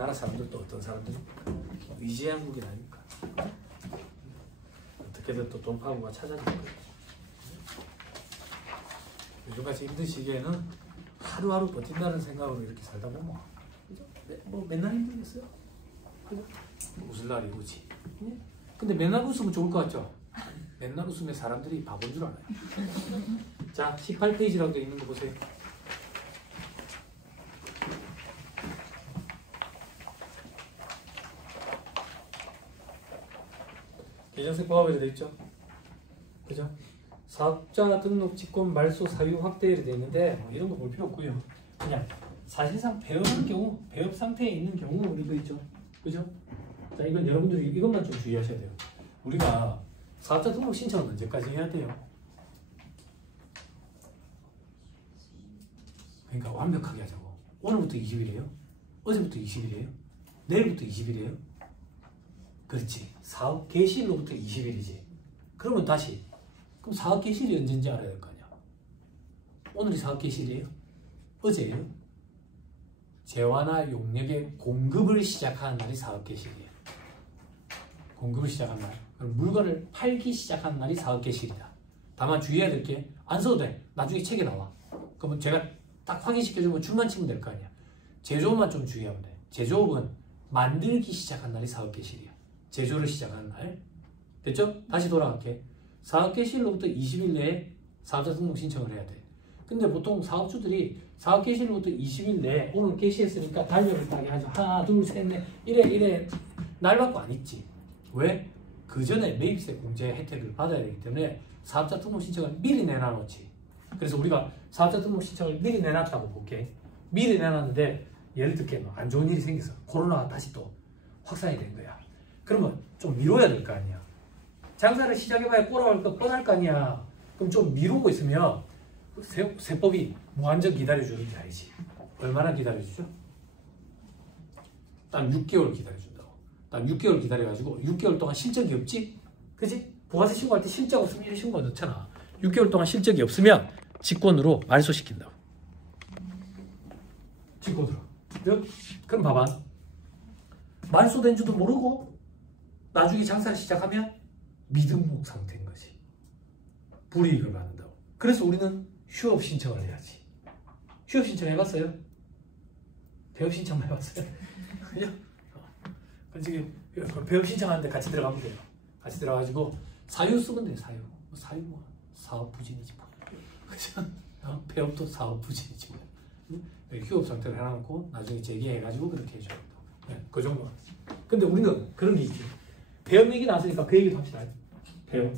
우리나라 사람들도 어떤 사람들입니까? 의지양국이 아닙니까? 어떻게든 또 돌파구가 찾아질 거예요. 요즘같이 힘든 시기에는 하루하루 버틴다는 생각으로 이렇게 살다 보면 그죠? 뭐 맨날 힘들겠어요? 그죠? 웃을 날이 오지. 근데 맨날 웃으면 좋을 것 같죠? 맨날 웃으면 사람들이 바본 줄 알아요. 자, 18페이지라고 되어 있는 거 보세요. 계정색 포함이 되어 있죠? 그죠? 사업자 등록 직권 말소 사유 확대로 되어 있는데 뭐 이런 거 볼 필요 없고요. 그냥 사실상 배업한 경우, 배업 상태에 있는 경우 이거 있죠? 그죠? 자, 이건 여러분들이 이것만 좀 주의하셔야 돼요. 우리가 사업자 등록 신청은 언제까지 해야 돼요? 그러니까 완벽하게 하자고. 오늘부터 20일이에요? 어제부터 20일이에요? 내일부터 20일이에요? 그렇지. 사업 개시일로부터 20일이지. 그러면 다시 그럼 사업 개시일이 언제인지 알아야 될 거 아니야. 오늘이 사업 개시일이에요? 어제예요? 재화나 용역의 공급을 시작하는 날이 사업 개시일이에요. 공급을 시작한 날. 그럼 물건을 팔기 시작한 날이 사업 개시일이다. 다만 주의해야 될 게 안 써도 돼. 나중에 책에 나와. 그러면 제가 딱 확인시켜주면 줄만 치면 될 거 아니야. 제조업만 좀 주의하면 돼. 제조업은 만들기 시작한 날이 사업 개시일이야. 제조를 시작하는 날. 됐죠? 다시 돌아갈게. 사업 개시일로부터 20일 내에 사업자 등록 신청을 해야 돼. 근데 보통 사업주들이 사업 개시일로부터 20일 내에 오늘 개시했으니까 달력을 따게 하죠. 하나, 둘, 셋, 넷, 이래 날 받고 안 있지. 왜? 그 전에 매입세 공제 혜택을 받아야 되기 때문에 사업자 등록 신청을 미리 내놔놓지. 그래서 우리가 사업자 등록 신청을 미리 내놨다고 볼게. 미리 내놨는데 예를 들게 뭐 안 좋은 일이 생겨서 코로나가 다시 또 확산이 된 거야. 그러면 좀 미뤄야 될 거 아니야. 장사를 시작해봐야 꼬라갈 거 뻔할 거 아니야. 그럼 좀 미루고 있으면 세법이 무한정 기다려주는지 알지. 얼마나 기다려주죠? 딱 6개월 기다려준다고. 딱 6개월 기다려가지고 6개월 동안 실적이 없지? 그지? 부가세 신고할 때 실적 없으면 이래 신고가 넣잖아. 6개월 동안 실적이 없으면 직권으로 말소시킨다고. 직권으로. 그럼 봐봐. 말소된 줄도 모르고 나중에 장사를 시작하면 미등록 상태인 거지. 불이익을 받는다고. 그래서 우리는 휴업 신청을 해야지. 휴업 신청 해봤어요? 배업 신청 해봤어요? 그죠? 지금 배업 신청하는데 같이 들어가면 돼요. 같이 들어가지고 사유 쓰면 돼요. 사유. 사유 뭐 사업 부진이지 뭐. 그죠? 배업도 사업 부진이지 뭐. 휴업 상태를 해놓고 나중에 재개해가지고 그렇게 해줘요. 네, 그 정도. 근데 우리는 그런 게 있지. 배업 얘기 나왔으니까 그 얘기도 합시다. 배업.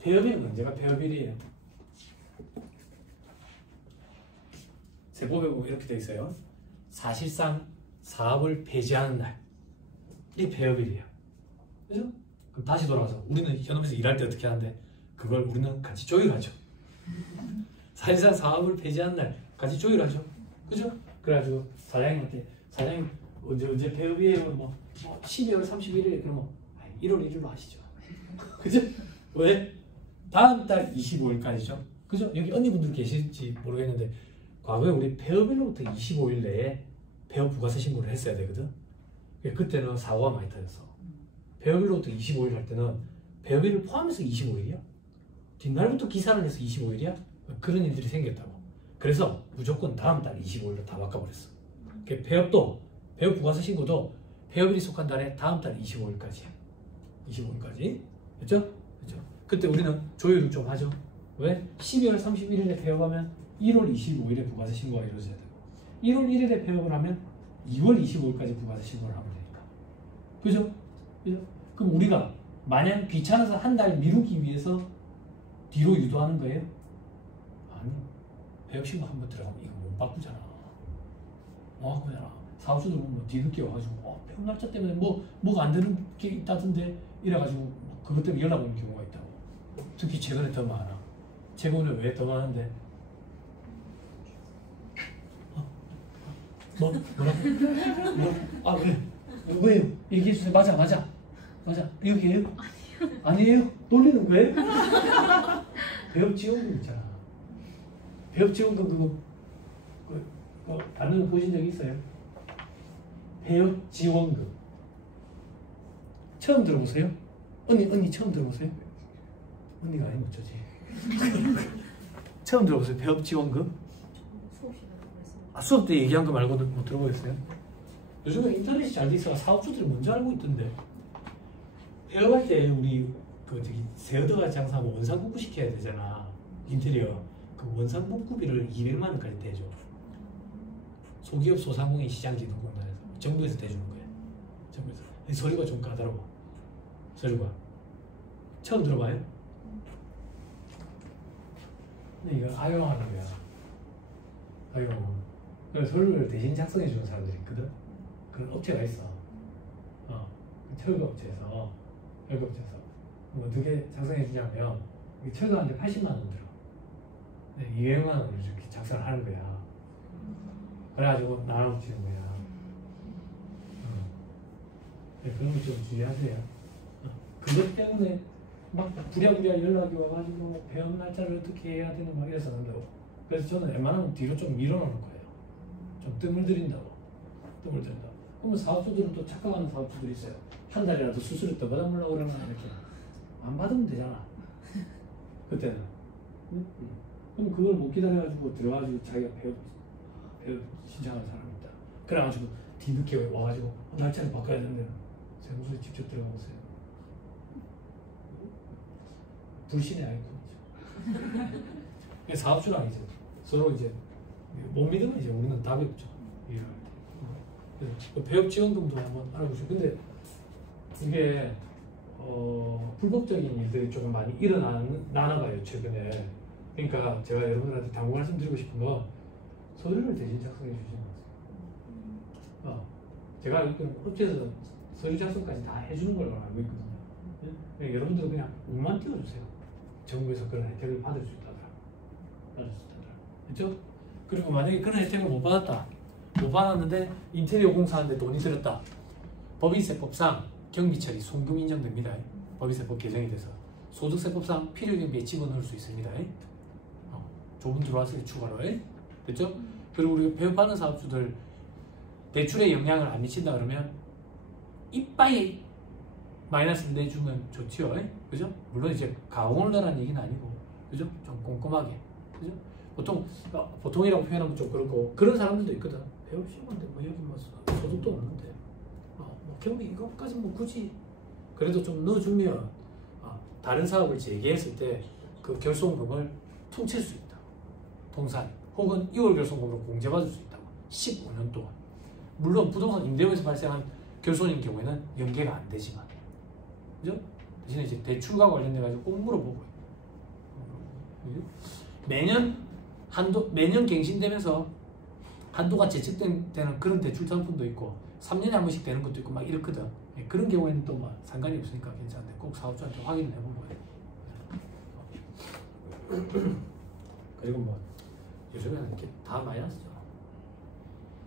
배업일은 언제가 배업일이에요? 세법에 보면 이렇게 돼 있어요. 사실상 사업을 폐지하는 날. 이게 배업일이에요. 그죠? 그럼 다시 돌아가서 우리는 현업에서 일할 때 어떻게 하는데 그걸 우리는 같이 조율하죠. 사실상 사업을 폐지하는 날 같이 조율하죠. 그죠? 그래가지고 사장님한테 사장님 언제 배업이에요? 뭐 12월 31일에 그러면 1월 1일로 하시죠. 그죠? 왜? 다음 달 25일까지죠. 그죠? 여기 언니분들 계실지 모르겠는데 과거에 우리 배업일로부터 25일 내에 배업 부가세 신고를 했어야 되거든. 그때는 사고가 많이 터졌어. 배업일로부터 25일 할 때는 배업일을 포함해서 25일이야. 뒷날부터 기산을 해서 25일이야. 그런 일들이 생겼다고. 그래서 무조건 다음 달 25일로 다 바꿔버렸어. 배업도 배업 부가세 신고도 배업일이 속한 달에 다음 달 25일까지야. 25일까지. 그렇죠? 그렇죠? 그때 우리는 조율을 좀 하죠. 왜? 12월 31일에 배업하면 1월 25일에 부가세 신고가 이루어져야 되고 1월 1일에 배업을 하면 2월 25일까지 부가세 신고를 하면 되니까. 그죠? 그죠? 그럼 우리가 마냥 귀찮아서 한 달 미루기 위해서 뒤로 유도하는 거예요? 아니요. 배업 신고 한번 들어가면 이거 못 바꾸잖아. 못 바꾸잖아. 사업주들 뭐 뒤늦게 와가지고 배업 날짜 때문에 뭐가 안 되는 게 있다던데 이래가지고 그것 때문에 연락 오는 경우가 있다고. 특히 최근에 더 많아. 최근에 왜 더 많은데? 뭐라고? 아 왜? 왜요? 얘기해주세요. 맞아. 여기에요? 아니에요? 놀리는 거예요? 배업 지원금 있잖아. 배업 지원금 그거 다른 거 보신 적 있어요? 폐업 지원금. 처음 들어보세요? 언니 처음 들어보세요? 언니가 아니면 어쩌지? 처음 들어보세요? 폐업 지원금? 수업 때 얘기한 거 말고는 못 들어보겠어요? 요즘에 인터넷이 잘 돼 있어 사업주들이 먼저 알고 있던데. 폐업할 때 우리 세어드가 장사하면 원상복구 시켜야 되잖아. 인테리어 그 원상복구비를 200만 원까지 대줘. 소기업 소상공인 시장진흥공단에서 정부에서 대주는 거야. 정부에서. 서류가 좀 까다로워. 서류가 처음 들어봐요? 근데 이거 아용하는 거야. 아용. 그래서 서류를 대신 작성해 주는 사람들이 있거든. 그런 업체가 있어. 철거업체에서 어떻게 작성해 주냐면 철거하는데 80만 원 들어. 200만 원을 이렇게 작성을 하는 거야. 그래가지고 나눠주는 거야. 그런 거 좀 주의하세요. 그것 때문에 막 부랴부랴 연락이 와가지고 배움 날짜를 어떻게 해야 되는 막 이래서 한다고. 그래서 저는 웬만하면 뒤로 좀 밀어놓는 거예요. 좀 뜸을 들인다고. 뜸을 들인다고. 그러면 사업주들은 또 착각하는 사업주들이 있어요. 한 달이라도 수수료 더 받아보려고 그러면 이렇게 안 받으면 되잖아. 그때는. 그럼 그걸 못 기다려가지고 들어가지고 자기가 배우 신청하는 사람이 있다. 그래가지고 뒤늦게 와가지고 날짜를 바꿔야 되는데 세무서에 직접 들어가 보세요. 불신의 아이콘이죠. 사업주는 아니죠. 서로 이제 못 믿으면 이제 우리는 답이 없죠. 그래서 배업 지원금도 한번 알아보시고. 근데 이게 불법적인 일들이 조금 많이 일어나는 봐요 최근에. 그러니까 제가 여러분들한테 당부 말씀드리고 싶은 건 서류를 대신 작성해 주시는 거죠. 제가 알기로는 업체에서 서류 작성까지 다 해주는 걸로 알고 있거든요. 네? 여러분들은 그냥 운만 띄워주세요. 정부에서 그런 혜택을 받을 수 있다더라. 그렇죠? 그리고 만약에 그런 혜택을 못 받았다. 못 받았는데 인테리어 공사하는데 돈이 들었다. 법인세법상 경비처리 송금 인정됩니다. 법인세법 개정이 돼서 소득세법상 필요경비에 집어넣을 수 있습니다. 조분 들어왔을 때 추가로. 됐죠? 그리고 우리 배업하는 사업주들 대출에 영향을 안 미친다 그러면 이빠이 마이너스를 내주면 좋지요. 그죠? 물론 이제 가공을 넣으라는 얘기는 아니고, 그죠? 좀 꼼꼼하게. 그죠? 보통이라고 표현하면 좀 그렇고, 그런 사람들도 있거든. 배업 시험인데 뭐 여기 뭐 소득도 없는데, 뭐 경비 이것까지 뭐 굳이 그래도 좀 넣어주면 다른 사업을 재개했을 때 그 결손금을 퉁칠 수 있다. 동산 혹은 2월 결손금으로 공제받을 수 있다고. 15년 동안. 물론 부동산 임대료에서 발생한 결손인 경우에는 연계가 안 되지만, 그죠? 대신에 이제 대출과 관련돼 가지고 꼭 물어보고요. 매년 갱신되면서 한도가 제측되는 그런 대출 상품도 있고 3년에 한 번씩 되는 것도 있고 막 이렇거든. 그런 경우에는 또 뭐 상관이 없으니까 괜찮은데 꼭 사업자한테 확인을 해본 거예요. 그리고 뭐 요즘에는 이렇게 다 마이너스죠.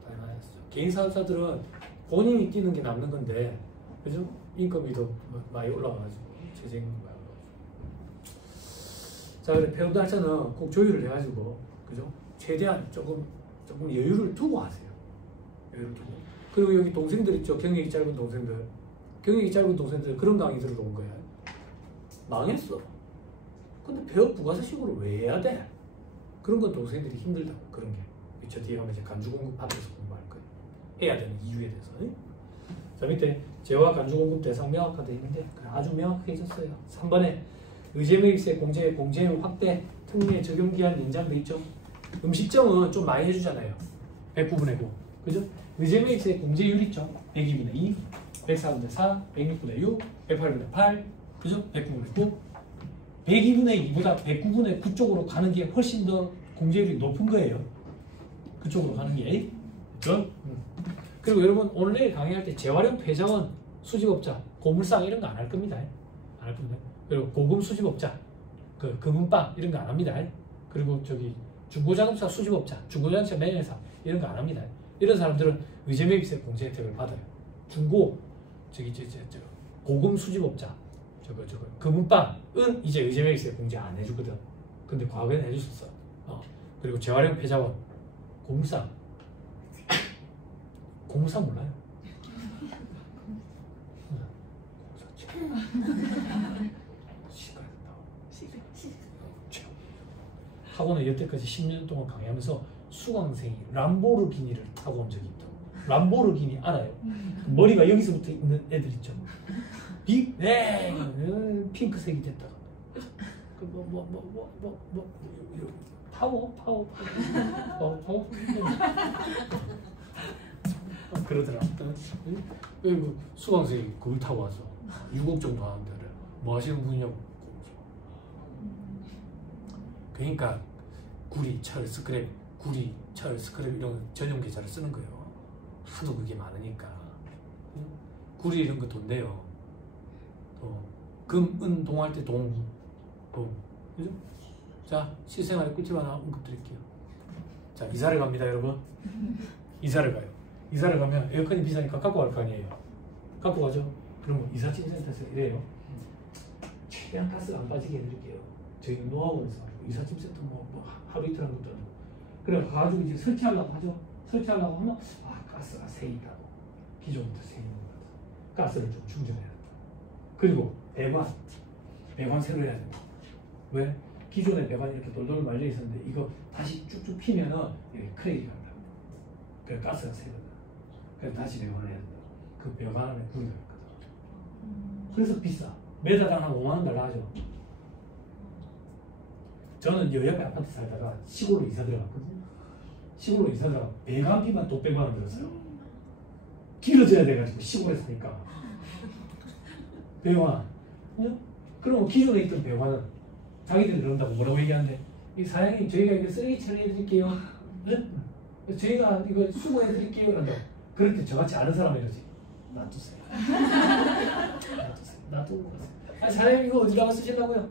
다 마이너스죠. 개인 사업자들은 본인이 뛰는 게 남는 건데, 그죠? 인건비 더 많이 올라가가지고 최저임금 많이 올라가지고. 자, 그래 배우 날짜는 꼭 조율을 해가지고, 그죠? 최대한 조금 여유를 두고 하세요. 여유를 두고. 그리고 여기 동생들 있죠? 경력이 짧은 동생들. 경력이 짧은 동생들 그런 강의 들으러 온 거야. 망했어. 근데 배업 부가세식으로 왜 해야 돼? 그런 건 동생들이 힘들다고. 그런 게. 저 뒤에 가면 이제 간주공급 앞에서 공부할 거예요. 해야 되는 이유에 대해서. 자, 밑에 재화 간주공급 대상 명확화되어 있는데 아주 명확해졌어요. 3번에 의제매입세 공제율 확대 특례 적용기한 연장돼 있죠. 음식점은 좀 많이 해주잖아요. 109분의 9. 그죠? 의제매입세 공제율 있죠. 102분의 2, 104분의 4, 106분의 6, 108분의 8, 그죠? 109분의 9. 102분의 2보다 109분의 9 쪽으로 가는 게 훨씬 더 공제율이 높은 거예요. 그쪽으로 가는 게. 그렇죠? 그리고 여러분 오늘 내일 강의할 때 재활용 폐자원 수집업자 고물상 이런 거 안 할 겁니다. 안 할 겁니다. 그리고 고금 수집업자 그 금은방 이런 거 안 합니다. 그리고 저기 중고자동차 수집업자 중고자동차 매매사 이런 거 안 합니다. 이런 사람들은 의제매입세 공제 혜택을 받아요. 중고 고금 수집업자 저거 금은방은 이제 의제매입세 공제 안 해주거든. 근데 과거에는 해줬었어. 그리고 재활용 폐자원 고물상 몰라요? 시가야 된다고. 학원에 여태까지 10년 동안 강의하면서 수강생이 람보르기니를 타고 온 적이 있다고. 람보르기니 알아요? 머리가 여기서부터 있는 애들 있죠. 핑크색이 됐다가 파워 그러더라. 수강생이 그걸 타고 와서 6억 정도 하는데 뭐 하시는 분이냐고. 그러니까 구리, 철, 스크랩 이런 전용 계좌를 쓰는 거예요. 하도 그게 많으니까. 구리 이런 거 돈 내요. 또 금, 은, 동할 때 돈. 그죠? 자, 실생활에 꿀팁 하나 언급 드릴게요. 자, 이사를 갑니다, 여러분. 이사를 가요. 이사를 가면 에어컨이 비싸니까 갖고 갈 거 아니에요. 갖고 가죠. 그러면 이삿짐센터에서 이래요. 최대한 가스가 안 빠지게 해드릴게요. 저희 노하우에서 이삿짐센터 뭐 하루 이틀 하는 것도 아니고. 그래 가지고 이제 설치하려고 하죠. 설치하려고 하면 가스가 새 있다고. 기존부터 새 있는 것 같아서 가스를 좀 충전해야 된다. 그리고 배관 새로 해야 된다. 왜? 기존에 배관이 이렇게 돌돌 말려 있었는데 이거 다시 쭉쭉 피면은 여기 크레이지 간다. 그래 가스가 새거든. 그래서 다시 배관을 해야 된다. 그 배관 안에 구리가 있거든. 그래서 비싸. 매달당 한 5만 원 달라 하죠. 저는 여 옆에 아파트 살다가 시골로 이사 들어갔거든요. 시골로 이사 들어가 배관비만 또 100만 원 들었어요. 길어져야 돼가지고 시골에 사니까. 배관. 그럼 기존에 있던 배관은 자기들이 그런다고 뭐라고 얘기하는데 이 사장님 저희가 이거 쓰레기 처리해드릴게요. 네? 저희가 이거 수거해드릴게요. 그런다고. 그럴 때 저같이 아는 사람이 이러지. 놔두세요. 놔두고 가세요. 사장님 이거 어디다가 쓰시려고요?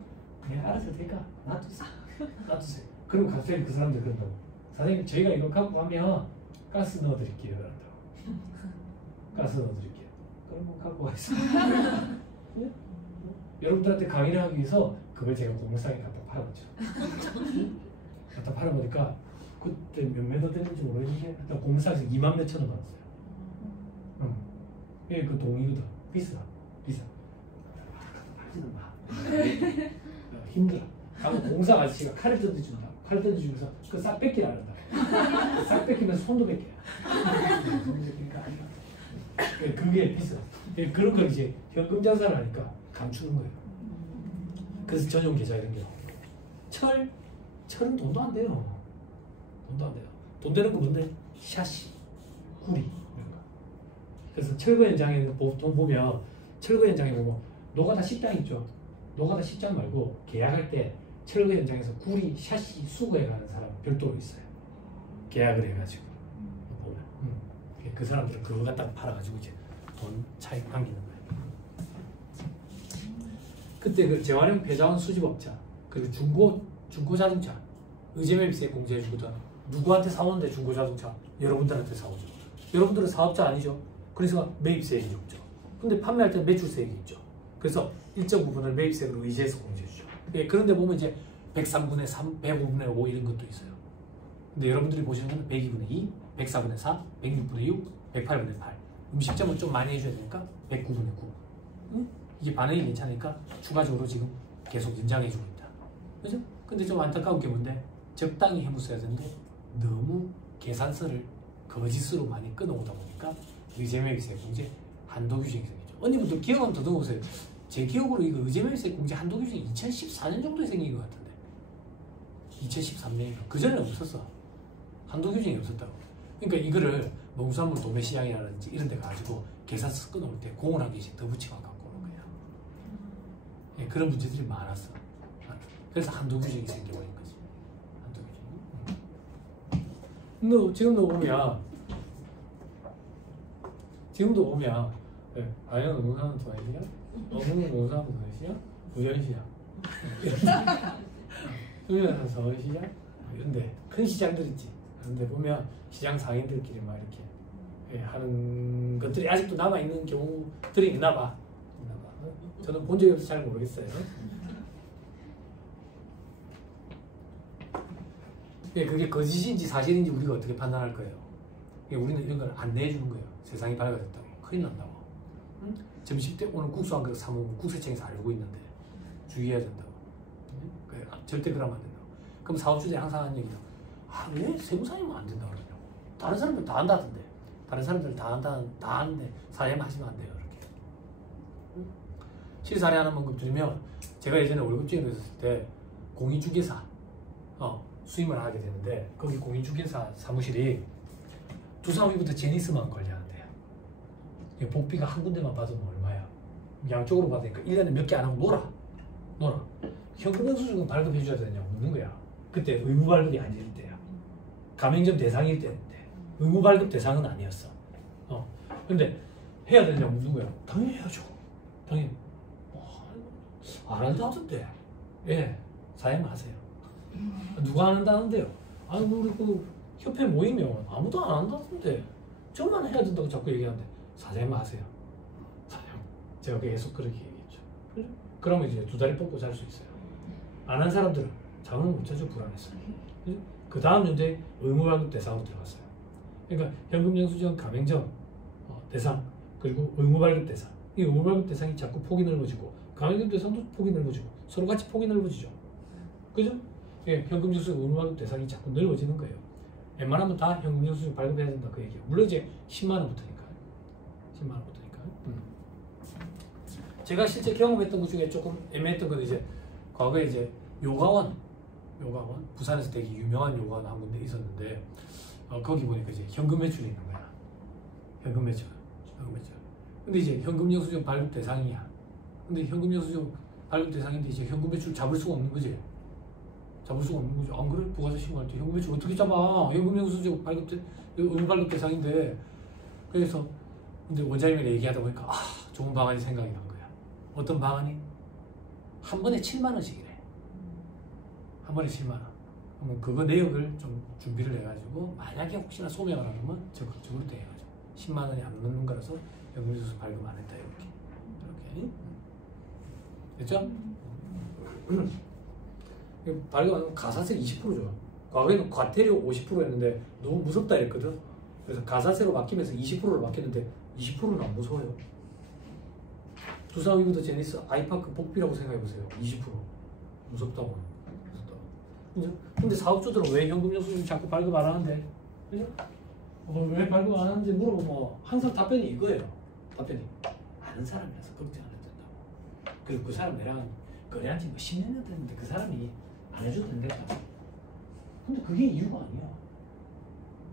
네 알아서 될까? 놔두세요. 그럼 갑자기 그 사람들 그런다고. 사장님 저희가 이거 갖고 가면 가스 넣어드릴게요. 그런다고. 가스 넣어드릴게요. 그럼 뭐 갖고 가세요. 네? 여러분들한테 강의를 하기 위해서 그걸 제가 공무상에 갖다 팔아봤죠. 갖다 팔아보니까 그때 몇 원 됐는지 모르겠는데 일단 공무상에서 2만 몇천 원 받았어요. 그 동이거든. 비싸. 팔지는 마. 힘들어. 가면 공사 아저씨가 칼을 던져준다. 칼을 던져주면서 그 싹 뺏기라 한다. 싹 뺏기면 손도 뺏겨. 그게 비싸. 그런 걸 이제 현금 장사를 하니까 감추는 거예요. 그래서 전용 계좌 이런 게 철은 돈도 안 돼요. 돈 되는 거 뭔데? 샤시, 구리 이런 거. 그래서 철거 현장에 보통 보면 철거 현장에 보면 노가다 식당 있죠. 노가다 식당 말고 계약할 때 철거 현장에서 구리, 샤시 수거해 가는 사람 별도로 있어요. 계약을 해가지고 보면 그 사람들은 그거 갖다가 팔아가지고 이제 돈 차익 남기는 거예요. 그때 그 재활용 폐자원 수집업자 그리고 중고 자동차 의제매입세 공제해주거든. 누구한테 사오는데 중고 자동차? 여러분들한테 사오죠. 여러분들은 사업자 아니죠. 그래서 매입세액이 없죠. 근데 판매할 때는 매출세액이 있죠. 그래서 일정 부분을 매입세액으로 의제해서 공제해주죠. 예, 그런데 보면 이제 103분의 3, 105분의 5 이런 것도 있어요. 근데 여러분들이 보시는 건 102분의 2, 104분의 4, 106분의 6, 108분의 8. 음식점은 좀 많이 해줘야 되니까 109분의 9. 응? 이게 반응이 괜찮으니까 추가적으로 지금 계속 연장해주고 있다. 그죠? 근데 좀 안타까운 게 뭔데? 적당히 해mus어야 되는데 너무 계산서를 거짓으로 많이 끊어오다 보니까 의제매입세 공제 한도 규정이 생기죠. 언니분들 기억 한번 더듬어보세요. 제 기억으로 이거 의제매입세 공제 한도 규정이 2014년 정도에 생긴 것 같은데 2013년인가 그 전에 없었어. 한도 규정이 없었다고. 그러니까 이거를 농수산물 도매시장이라든지 이런 데 가지고 계산서 끊어올 때 공을 한 개씩 더 붙이고 갖고 오는 거야. 예, 그런 문제들이 많았어. 그래서 한도 규정이 생겨버린 거지. 한도 규정. 지금도 보면 네, 아연 농사는 도매시장, 어묵 농사는 도매시장, 부전시장, 수면산 서울시장 이런데 큰 시장들 있지. 그런데 보면 시장 상인들끼리 막 이렇게 하는 것들이 아직도 남아 있는 경우들이 있나 봐. 저는 본 적이 없어서 잘 모르겠어요. 그게 거짓인지 사실인지 우리가 어떻게 판단할 거예요? 우리는 이런 걸 안 내주는 거예요. 세상이 밝아졌다고. 큰일 난다고. 응? 점심때 오늘 국수 한 그릇 사먹으면 국세청에서 알고 있는데 주의해야 된다고. 절대 그러면 안 된다고. 그럼 사업주들이 항상 하는 얘기죠. 왜 세무사님은 안 된다고 그러냐고. 다른 사람들 다 한다던데. 다른 사람들 다 하는데 사장님 하시면 안 돼요. 이렇게. 응? 실사례 하나 먼저 드리면 제가 예전에 월급쟁이로 있었을 때 공인중개사 수임을 하게 되는데 거기 공인중개사 사무실이 두산우유부터 제니스만 관리하는데요. 복비가 한 군데만 받으면 얼마야? 양쪽으로 받으니까 1년에 몇 개 안 하고 놀아. 현금 영수증은 발급해줘야 되냐고 묻는 거야. 그때 의무 발급이 아닐 때야. 가맹점 대상일 때인데 의무 발급 대상은 아니었어. 근데 해야 되냐고 묻는 거야. 당연히 해야죠. 당연히. 안 한다던데. 예, 사장님 하세요. 누가 안 한다는데요? 아니 우리 그 협회 모이면 아무도 안 한다던데. 저만 해야 된다고 자꾸 얘기하는데 사장님 하세요. 사장님. 제가 계속 그렇게 얘기했죠. 그죠? 그러면 이제 두 다리 뻗고 잘 수 있어요. 안 한 사람들은 잠을 못 자죠. 불안해서. 그 다음 문제 의무발급 대상으로 들어갔어요. 그러니까 현금영수증 가맹점 대상 그리고 의무발급 대상. 이 의무발급 대상이 자꾸 폭이 넓어지고 가맹점 대상도 폭이 넓어지고 서로 같이 폭이 넓어지죠. 그죠? 예, 현금영수증 의무발급 대상이 자꾸 넓어지는 거예요. 웬만하면 다 현금영수증 발급해야 된다 그 얘기예요. 물론 이제 10만 원부터니까요. 10만 원부터니까요. 제가 실제 경험했던 것 중에 조금 애매했던 건 이제 과거에 이제 요가원 부산에서 되게 유명한 요가원 한 군데 있었는데 거기 보니까 이제 현금 매출이 있는 거야. 현금 매출. 근데 이제 현금 영수증 발급 대상이야. 근데 현금 영수증 발급 대상인데 이제 현금 매출 잡을 수가 없는 거지. 잡을 수가 없는 거죠. 안 그래? 부가세 신고할 때 현금 매출 어떻게 잡아? 현금 영수증 의무 발급 대상인데. 그래서 근데 원장님이 얘기하다 보니까 좋은 방안이 생각이 난 거야. 어떤 방안이? 한 번에 7만 원씩이래. 한 번에 7만 원. 그러면 그거 내역을 좀 준비를 해가지고 만약에 혹시나 소명을 하면 적극적으로 대해가지고 10만 원이 안 넘는 거라서 현금영수증 발급 안 했다 이렇게. 됐죠? 발급하면 가사세 20%죠. 과거에는 과태료 50%였는데 너무 무섭다 했거든. 그래서 가사세로 바뀌면서 20%로 바뀌었는데 20%는 안 무서워요. 두산우유부터 제니스 아이파크 복비라고 생각해보세요. 20% 무섭다고. 그죠? 근데 사업주들은 왜 현금영수증 자꾸 발급 안 하는데? 그죠? 왜 발급 안 하는지 물어보면 항상 답변이 이거예요. 답변이 아는 사람이라서 걱정 안 해도 된다고. 그리고 그 사람 내랑 거래한 지 10년 됐는데 그 사람이 안 해줘도 된다. 근데 그게 이유가 아니야.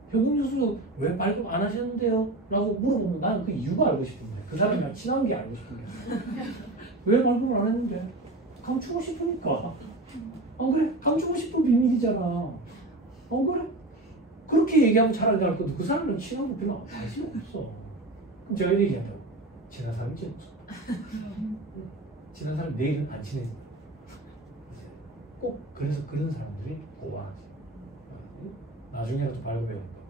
현금영수증 왜 발급 안 하셨는데요? 라고 물어보면 나는 그 이유가 알고 싶은 거야. 그 사람이랑 친한 게 알고 싶은 거야. 왜 발급을 안 했는데? 감추고 싶으니까. 안 그래? 감추고 싶은 비밀이잖아. 안 그래? 그렇게 얘기하면 차라리 나을 건데 그 사람이랑 친한 거 별로 관심 없어. 그럼 제가 이렇게 얘기한다고. 친한 사람이 제일 무섭다. 친한 사람 내일은 안 친해진다. 꼭 그래서 그런 사람들이 보완하지. 나중에라도 발급해야 된다.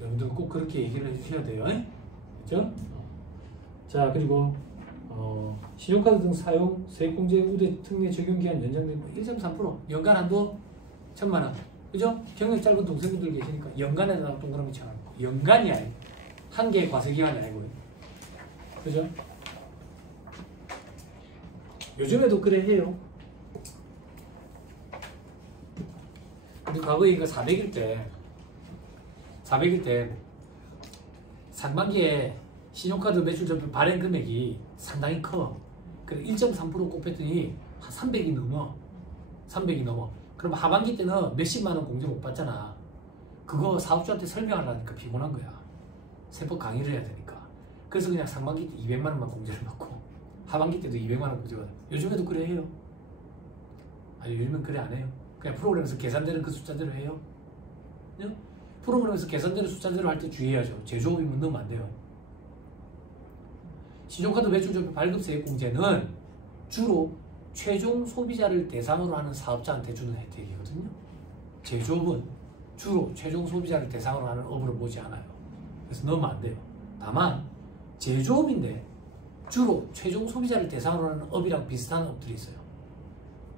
여러분들 꼭 그렇게 얘기를 해주셔야 돼요. 그렇죠? 자, 그리고 신용카드 등 사용 세액공제 우대 특례 적용기한 연장된 1.3% 연간 한도 1,000만 원. 그죠? 경력 짧은 동생분들 계시니까 연간에다가 동그라미 쳐놓고 연간이 아니고 한 개의 과세기간이 아니고요. 그죠? 요즘에도 그래 해요. 근데 과거에 이거 400일 때 상반기에 신용카드 매출 점표 발행 금액이 상당히 커. 그래 1.3% 꼭 뺐더니 한 300이 넘어. 그럼 하반기 때는 몇십만 원 공제 못 받잖아. 그거 사업주한테 설명하려니까 피곤한 거야. 세법 강의를 해야 되니까. 그래서 그냥 상반기 때 200만 원만 공제를 받고 하반기 때도 200만 원 공제를 받아. 요즘에도 그래 해요. 아니 요즘엔 그래 안 해요. 그냥 프로그램에서 계산되는 그 숫자대로 해요. 네? 프로그램에서 계산되는 숫자대로 할 때 주의해야죠. 제조업이면 넣으면 안 돼요. 신용카드 매출점표 발급세액공제는 주로 최종 소비자를 대상으로 하는 사업자한테 주는 혜택이거든요. 제조업은 주로 최종 소비자를 대상으로 하는 업으로 보지 않아요. 그래서 넣으면 안 돼요. 다만 제조업인데 주로 최종 소비자를 대상으로 하는 업이랑 비슷한 업들이 있어요.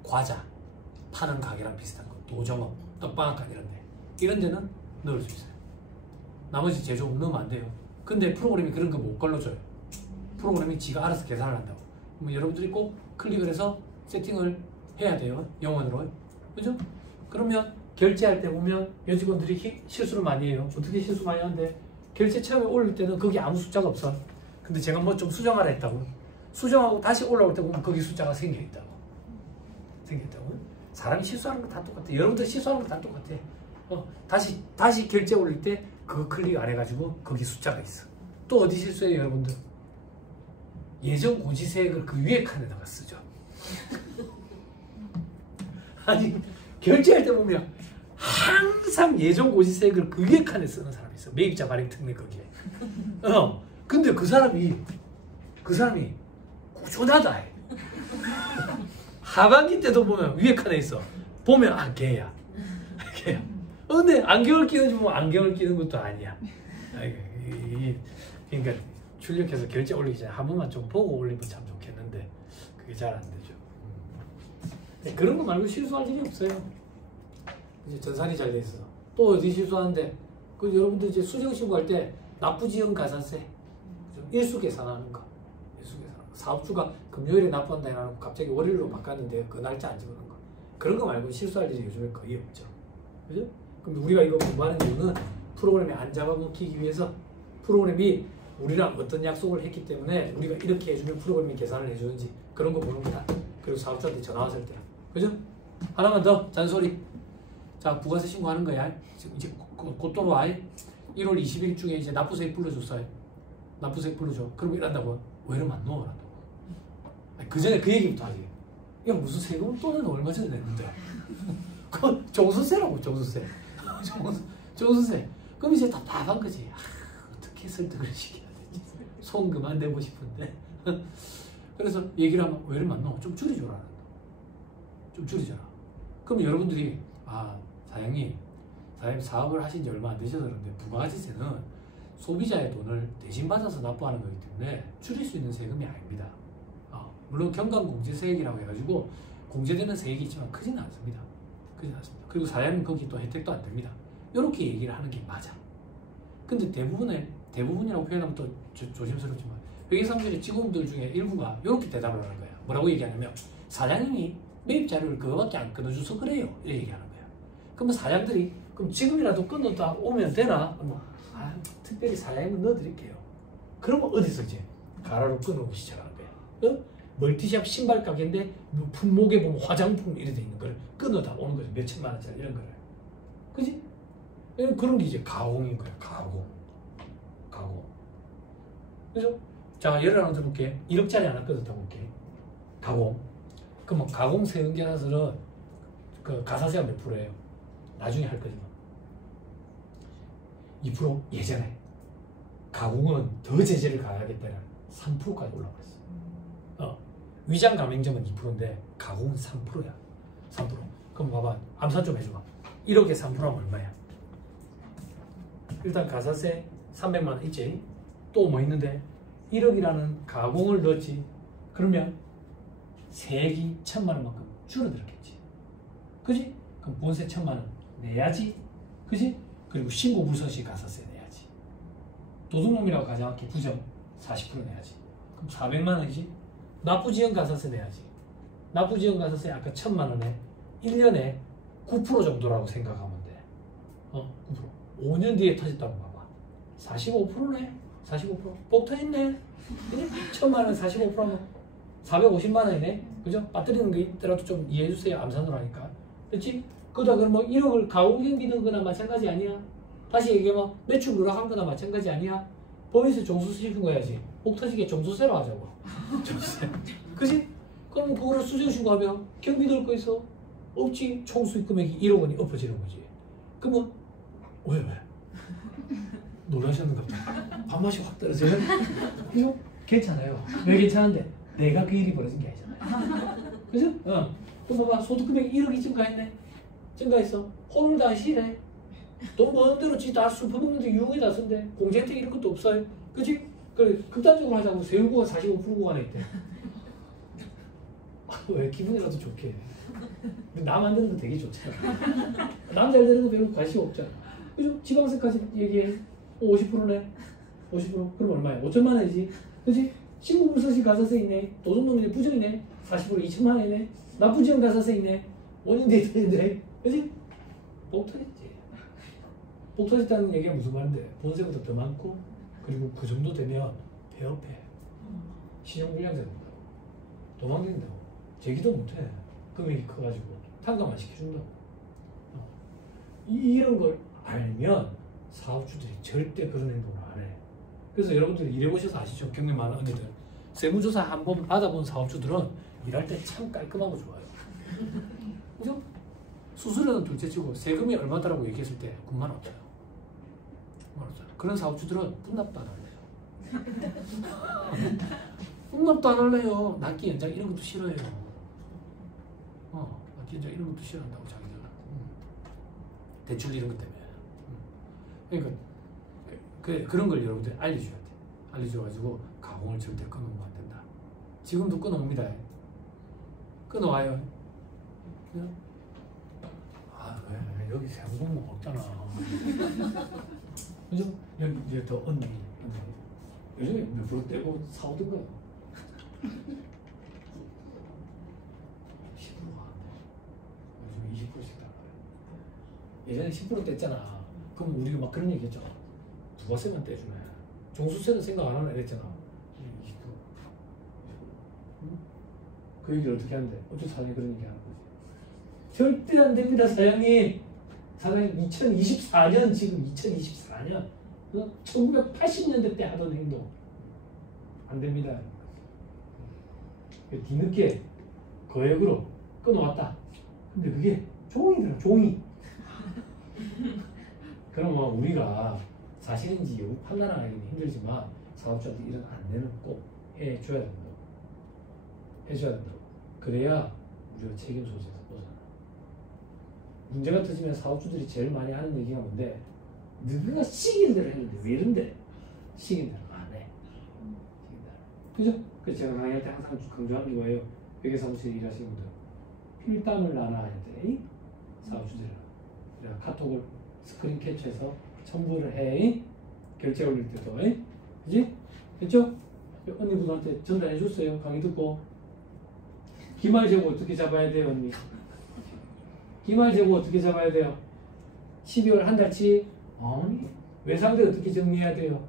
과자, 파는 가게랑 비슷한 거, 도정업, 떡방앗간 이런 데. 이런 데는 넣을 수 있어요. 나머지 제조업 넣으면 안 돼요. 근데 프로그램이 그런 거 못 걸러줘요. 프로그램이 지가 알아서 계산을 한다고. 그럼 여러분들이 꼭 클릭을 해서 세팅을 해야 돼요. 영원으로. 그죠? 그러면 결제할 때 보면 여직원들이 실수를 많이 해요. 어떻게 실수 많이 하는데 결제 처음에 올릴 때는 거기 아무 숫자가 없어. 근데 제가 뭐 좀 수정하라 했다고. 수정하고 다시 올라올 때 보면 거기 숫자가 생겨있다고. 사람이 실수하는 거 다 똑같아. 여러분들 실수하는 거 다 똑같아. 다시 결제 올릴 때 그거 클릭 안 해가지고 거기 숫자가 있어. 또 어디 실수해요, 여러분들? 예정 고지서액을 그 위에 칸에다가 쓰죠. 아니, 결제할 때 보면 항상 예정 고지서액을 그 위에 칸에 쓰는 사람이 있어. 매입자 발행 특례 거기에. 근데 그 사람이 꾸준하다 해. 하반기 때도 보면 위에 칸에 있어. 보면 걔야. 근데 안경을 끼는지 보면 안경을 끼는 것도 아니야. 그러니까 출력해서 결제 올리기 전에 한 번만 좀 보고 올리면 참 좋겠는데 그게 잘 안 되죠. 그런 거 말고 실수할 일이 없어요. 이제 전산이 잘 돼 있어. 또 어디 실수하는데 그 여러분들 이제 수정 신고할 때 납부지연 가산세 일수 계산하는 거. 사업주가 금요일에 납부한다 해놓고 갑자기 월요일로 바꿨는데 그 날짜 안 집어넣은 거. 그런 거 말고 실수할 일이 요즘에 거의 없죠. 그죠? 그럼 우리가 이거 공부하는 이유는 프로그램에 안 잡아먹히기 위해서 프로그램이 우리랑 어떤 약속을 했기 때문에 우리가 이렇게 해주면 프로그램이 계산을 해주는지 그런 거 보는 거다. 그리고 사업자한테 전화 왔을 때야. 그죠? 하나만 더 잔소리. 자, 부가세 신고하는 거야. 이제 곧 들어와. 1월 20일 중에 이제 납부세액 불러줬어요. 납부세액 불러줘. 그럼 이런다고. 왜 이러면 안 넣어란다고. 그 전에 그 얘기부터 하지. 야, 무슨 세금 또 내가 얼마 전에 냈는데. 그 종소세라고, 종소세. 종소세. 그럼 이제 답답한 거지. 어떻게 설득을 시켜야 되지? 손 그만 내고 싶은데. 그래서 얘기를 하면 왜 이러면 안 넣어? 좀 줄여줘라. 좀 줄여줘라. 그럼 여러분들이 사장님 사업을 하신 지 얼마 안 되셔서 그런데 부가가치세는 소비자의 돈을 대신 받아서 납부하는 거기 때문에 줄일 수 있는 세금이 아닙니다. 물론 경감공제세액이라고 해가지고 공제되는 세액이 있지만 크지는 않습니다. 그리고 사장님 거기 또 혜택도 안 됩니다. 이렇게 얘기를 하는 게 맞아. 근데 대부분이라고 표현하면 또 조심스럽지만 회계사무실의 직원들 중에 일부가 이렇게 대답을 하는 거야. 뭐라고 얘기하냐면 사장님이 매입 자료를 그거밖에 안 끊어줘서 그래요. 이렇게 얘기하는 거야. 그러면 사장들이 그럼 지금이라도 끊어다 오면 되나? 특별히 사장님은 넣어드릴게요. 그러면 어디서 이제 가라로 끊어오기 시작하는 거야. 멀티샵 신발 가게인데 품목에 보면 화장품 이래 돼 있는 걸 끊어다 오는 거죠. 몇 천만 원짜리 이런 거를. 그지? 그런 게 이제 가공인 거야. 가공. 그죠? 자, 예를 하나 들어볼게. 1억짜리 하나 끊었다 볼게. 가공. 그럼 가공 세금계산서는 그 가산세가 몇 프로예요? 나중에 할 거지만 2% 예전에 가공은 더 제재를 가하겠다는 3%까지 올라갔어. 위장 가맹점은 2%인데 가공은 3%야. 3%. 그럼 봐봐. 암산 좀 해줘봐. 1억에 3%하면 얼마야? 일단 가산세 300만 원 있지. 또 뭐 있는데 1억이라는 가공을 넣었지. 그러면 세액이 1,000만 원만큼 줄어들었겠지. 그지? 그럼 본세 1,000만 원 내야지. 그지? 그리고 신고 불서시 가산세 내야지. 도둑놈이라고 가정할게. 부정 40% 내야지. 그럼 400만 원이지. 납부지연 가산세 내야지. 납부지연 가산세 아까 1,000만 원에 1년에 9% 정도라고 생각하면 돼. 9%. 5년 뒤에 터졌다고 봐봐. 45%네. 45%. 복 터졌네. 1,000만 원 45%면 450만 원이네. 그죠? 빠뜨리는 게 있더라도 좀 이해해 주세요. 암산으로 하니까. 그렇지? 그러다 그러면 1억을 가공 경비 넣은 거나 마찬가지 아니야? 다시 얘기하면 매출 누락한 거나 마찬가지 아니야? 법인세 종소세 시킨 거야지. 복 터지게 종소세로 하자고. 종소세. 그지? 그럼 그거를 수정신고하면 경비 넣을 거 있어? 없지. 총 수익 금액이 1억 원이 엎어지는 거지. 그러면 왜? 놀라셨는가 보다. 밥맛이 확 떨어져요. 그죠? 괜찮아요. 왜 괜찮은데? 내가 그 일이 벌어진 게 아니잖아요. 그죠? 그럼 봐봐. 소득 금액이 1억이 증가했네. 증가했어. 혼을 다 쉬래. 돈 버는 대로 지 다 퍼먹는데 유흥에 다 쓴대. 공제 혜택 이런 것도 없어요. 그치? 그래, 극단적으로 하자고 세율구가 45% 구간에 있대. 왜 기분이라도 좋게 해. 남 안 되는 거 되게 좋잖아. 남 잘 되는 거 별로 관심 없잖아. 그죠? 지방세까지 얘기해. 50%네. 50%? 그럼 얼마야? 5천만 원이지. 그지? 신고불서시 가산세 있네. 도전동일이 부정이네. 40% 2천만 원이네. 납부지원 가산세 있네. 원인 데이터인데. 그지? 복 터졌지. 복 터졌다는 얘기가 무슨 말인데? 본세보다 더 많고, 그리고 그 정도 되면 폐업해. 신용불량자 된다고. 도망간다고. 제기도 못해. 금액이 커가지고. 탕감만 시켜준다고. 이런 걸 알면 사업주들이 절대 그런 행동을 안 해. 그래서 여러분들이 일해보셔서 아시죠? 경력 많은 언니들. 세무조사 한번 받아본 사업주들은 일할 때 참 깔끔하고 좋아요. 그죠? 수수료는 둘째치고 세금이 얼마다라고 얘기했을 때 그만 없어요. 그만 없어요. 그런 사업주들은 분납도 안 할래요. 분납도 안 할래요. 납기 연장 이런 것도 싫어해요. 납기 연장 이런 것도 싫어한다고 자기들. 대출 이런 것 때문에. 그러니까 그런 걸 여러분들 알려줘야 돼. 알려줘가지고 가공을 절대 끊으면 안 된다. 지금도 끊어옵니다. 끊어와요. 왜 여기 세무공무 없잖아. 그죠? 여기 이제 더 언니. 요즘에 몇 프로 떼고 사오던 거야. 10%가 안 돼. 요즘 20%씩 달라요. 예전에 10% 뗐잖아. 그럼 우리가 막 그런 얘기 했죠. 부가세만 떼주네. 종수세는 생각 안 하나 이랬잖아. 20%. 응? 그 얘기를 어떻게 하는데? 어떤 사장이 그런 얘기 하는 거지? 절대 안 됩니다, 사장님. 사장님 2024년 지금 2024년 1980년대 때 하던 행동 안 됩니다. 뒤늦게 거액으로 끊어왔다. 근데 그게 종이더라, 종이. 그러면 우리가 사실인지 판단하기는 힘들지만 사업자한테 이런 안내는 꼭 해줘야 된다고. 해줘야 된다고. 그래야 우리가 책임 소재에서 벗어나. 문제가 터지면 사업주들이 제일 많이 하는 얘기가 뭔데? 누가 시킨 대로 했는데 왜 이런데? 시킨 대로 안 해. 그죠? 그래서 제가 강의할 때 항상 강조하는 거예요. 회계사무실에 일하시는 분들 필담을 나눠야 돼. 사업주들이랑. 그래서 카톡을 스크린 캡처해서 첨부를 해. 결제 올릴 때도. 그지? 됐죠? 언니분한테 전달해 줬어요. 강의 듣고. 기말 재고 어떻게 잡아야 돼요, 언니? 기말 재고 어떻게 잡아야 돼요? 12월 한 달치? 아니. 외상대 어떻게 정리해야 돼요?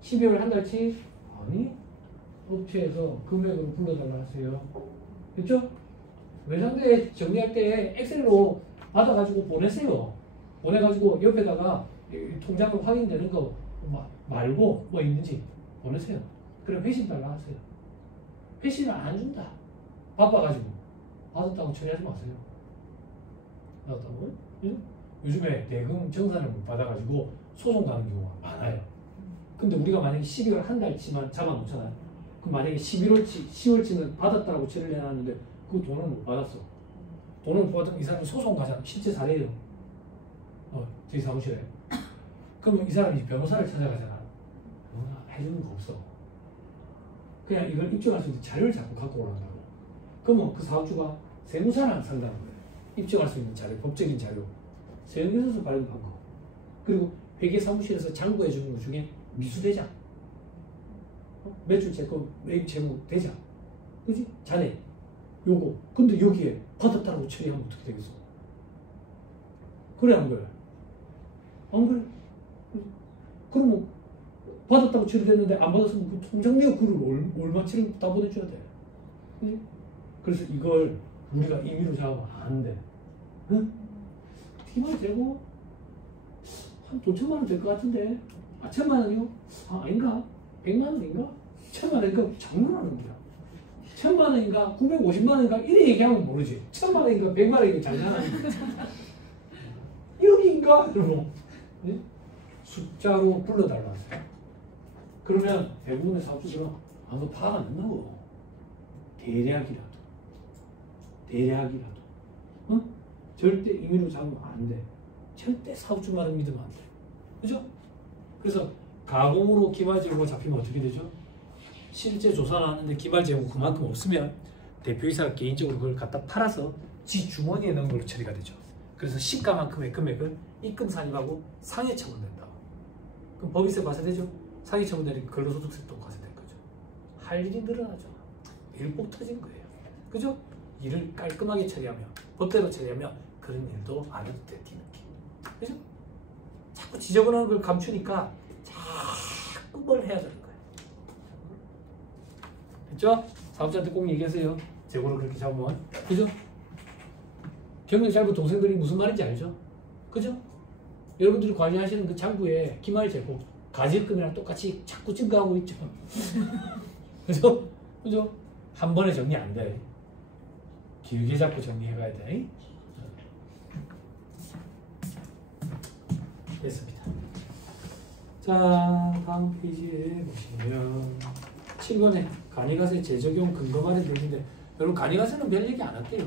12월 한 달치? 아니. 업체에서 금액으로 불러달라 하세요. 됐죠? 외상대 정리할 때 엑셀로 받아가지고 보내세요. 보내가지고 옆에다가 통장으로 확인되는 거 말고 뭐 있는지 보내세요. 그럼 회신 달라 하세요. 회신을 안 준다. 바빠가지고 받았다고 처리하지 마세요. 받았다고? 요즘에 대금 정산을 못 받아가지고 소송 가는 경우가 많아요. 근데 우리가 만약에 12월 한 달치만 잡아놓잖아요. 그럼 만약에 11월치, 10월치는 받았다고 처리를 해놨는데 그 돈은 못 받았어. 돈을 못 받으면 이 사람이 소송 가잖아. 실제 사례예요. 저희 사무실에. 그러면 이 사람이 변호사를 찾아가잖아. 변호사 해주는 거 없어. 그냥 이걸 입증할 수 있는 자료를 자꾸 갖고 오란다고. 그러면 그 사업주가 세무사랑 상담하는 거예요. 입증할 수 있는 자료, 법적인 자료. 세무서에서 발급한 거. 그리고 회계사무실에서 장부해 주는 것 중에 미수대장. 매출 채권, 매입 채무 대장. 그지? 자네. 요거. 근데 여기에 받았다고 처리하면 어떻게 되겠어? 그래, 안 그래? 안 그래? 그러면 받았다고 처리됐는데 안 받았으면 그 통장 내역 글을 얼마치를 다 보내줘야 돼. 그지? 그래서 이걸 우리가 임의로 잡으면 안 돼. 응? 팀을 재고 한 5천만 원 될 것 같은데 1,000만 원이요? 아닌가? 100만 원인가? 1,000만 원인가? 장난하는 거야. 1,000만 원인가? 950만 원인가? 이래 얘기하면 모르지. 1,000만 원인가? 100만 원인가? 장난하는 거야. 여기인가? 그러면 네? 숫자로 불러달라 하세요. 그러면 대부분의 사업주들은 아무 파악 안 된다고. 대략이라도 응? 절대 임의로 잡으면 안 돼. 절대 사업주 말은 믿으면 안 돼. 그죠? 그래서 가공으로 기말재고가 잡히면 어떻게 되죠? 실제 조사를 하는데 기말재고 그만큼 없으면 대표이사가 개인적으로 그걸 갖다 팔아서 지 주머니에 넣은 걸로 처리가 되죠. 그래서 시가만큼의 금액을 입금 산입하고 상해 처분된다. 그럼 법인세 과세되죠. 상해 처분되니까 근로소득세도 과세될 거죠. 할 일이 늘어나죠. 일복 터진 거예요. 그죠? 일을 깔끔하게 처리하며 법대로 처리하며 그런 일도 안 해도 돼. 뒤늦게. 그죠? 자꾸 지저분한 걸 감추니까 자꾸 뭘 해야 되는 거예요. 됐죠? 사업자한테 꼭 얘기하세요. 재고를 그렇게 잡으면. 그죠? 경력 짧은 동생들이 무슨 말인지 알죠? 그죠? 여러분들이 관리하시는 그 장부에 기말 재고 가지금이랑 똑같이 자꾸 증가하고 있죠. 그죠? 그죠? 한 번에 정리 안 돼. 길게 잡고 정리해 가야 돼. 됐습니다. 자, 다음 페이지에 보시면 7번에 간이가세 재적용 근거 마련 되는데 여러분 간이가세는 별 얘기 안 할게요.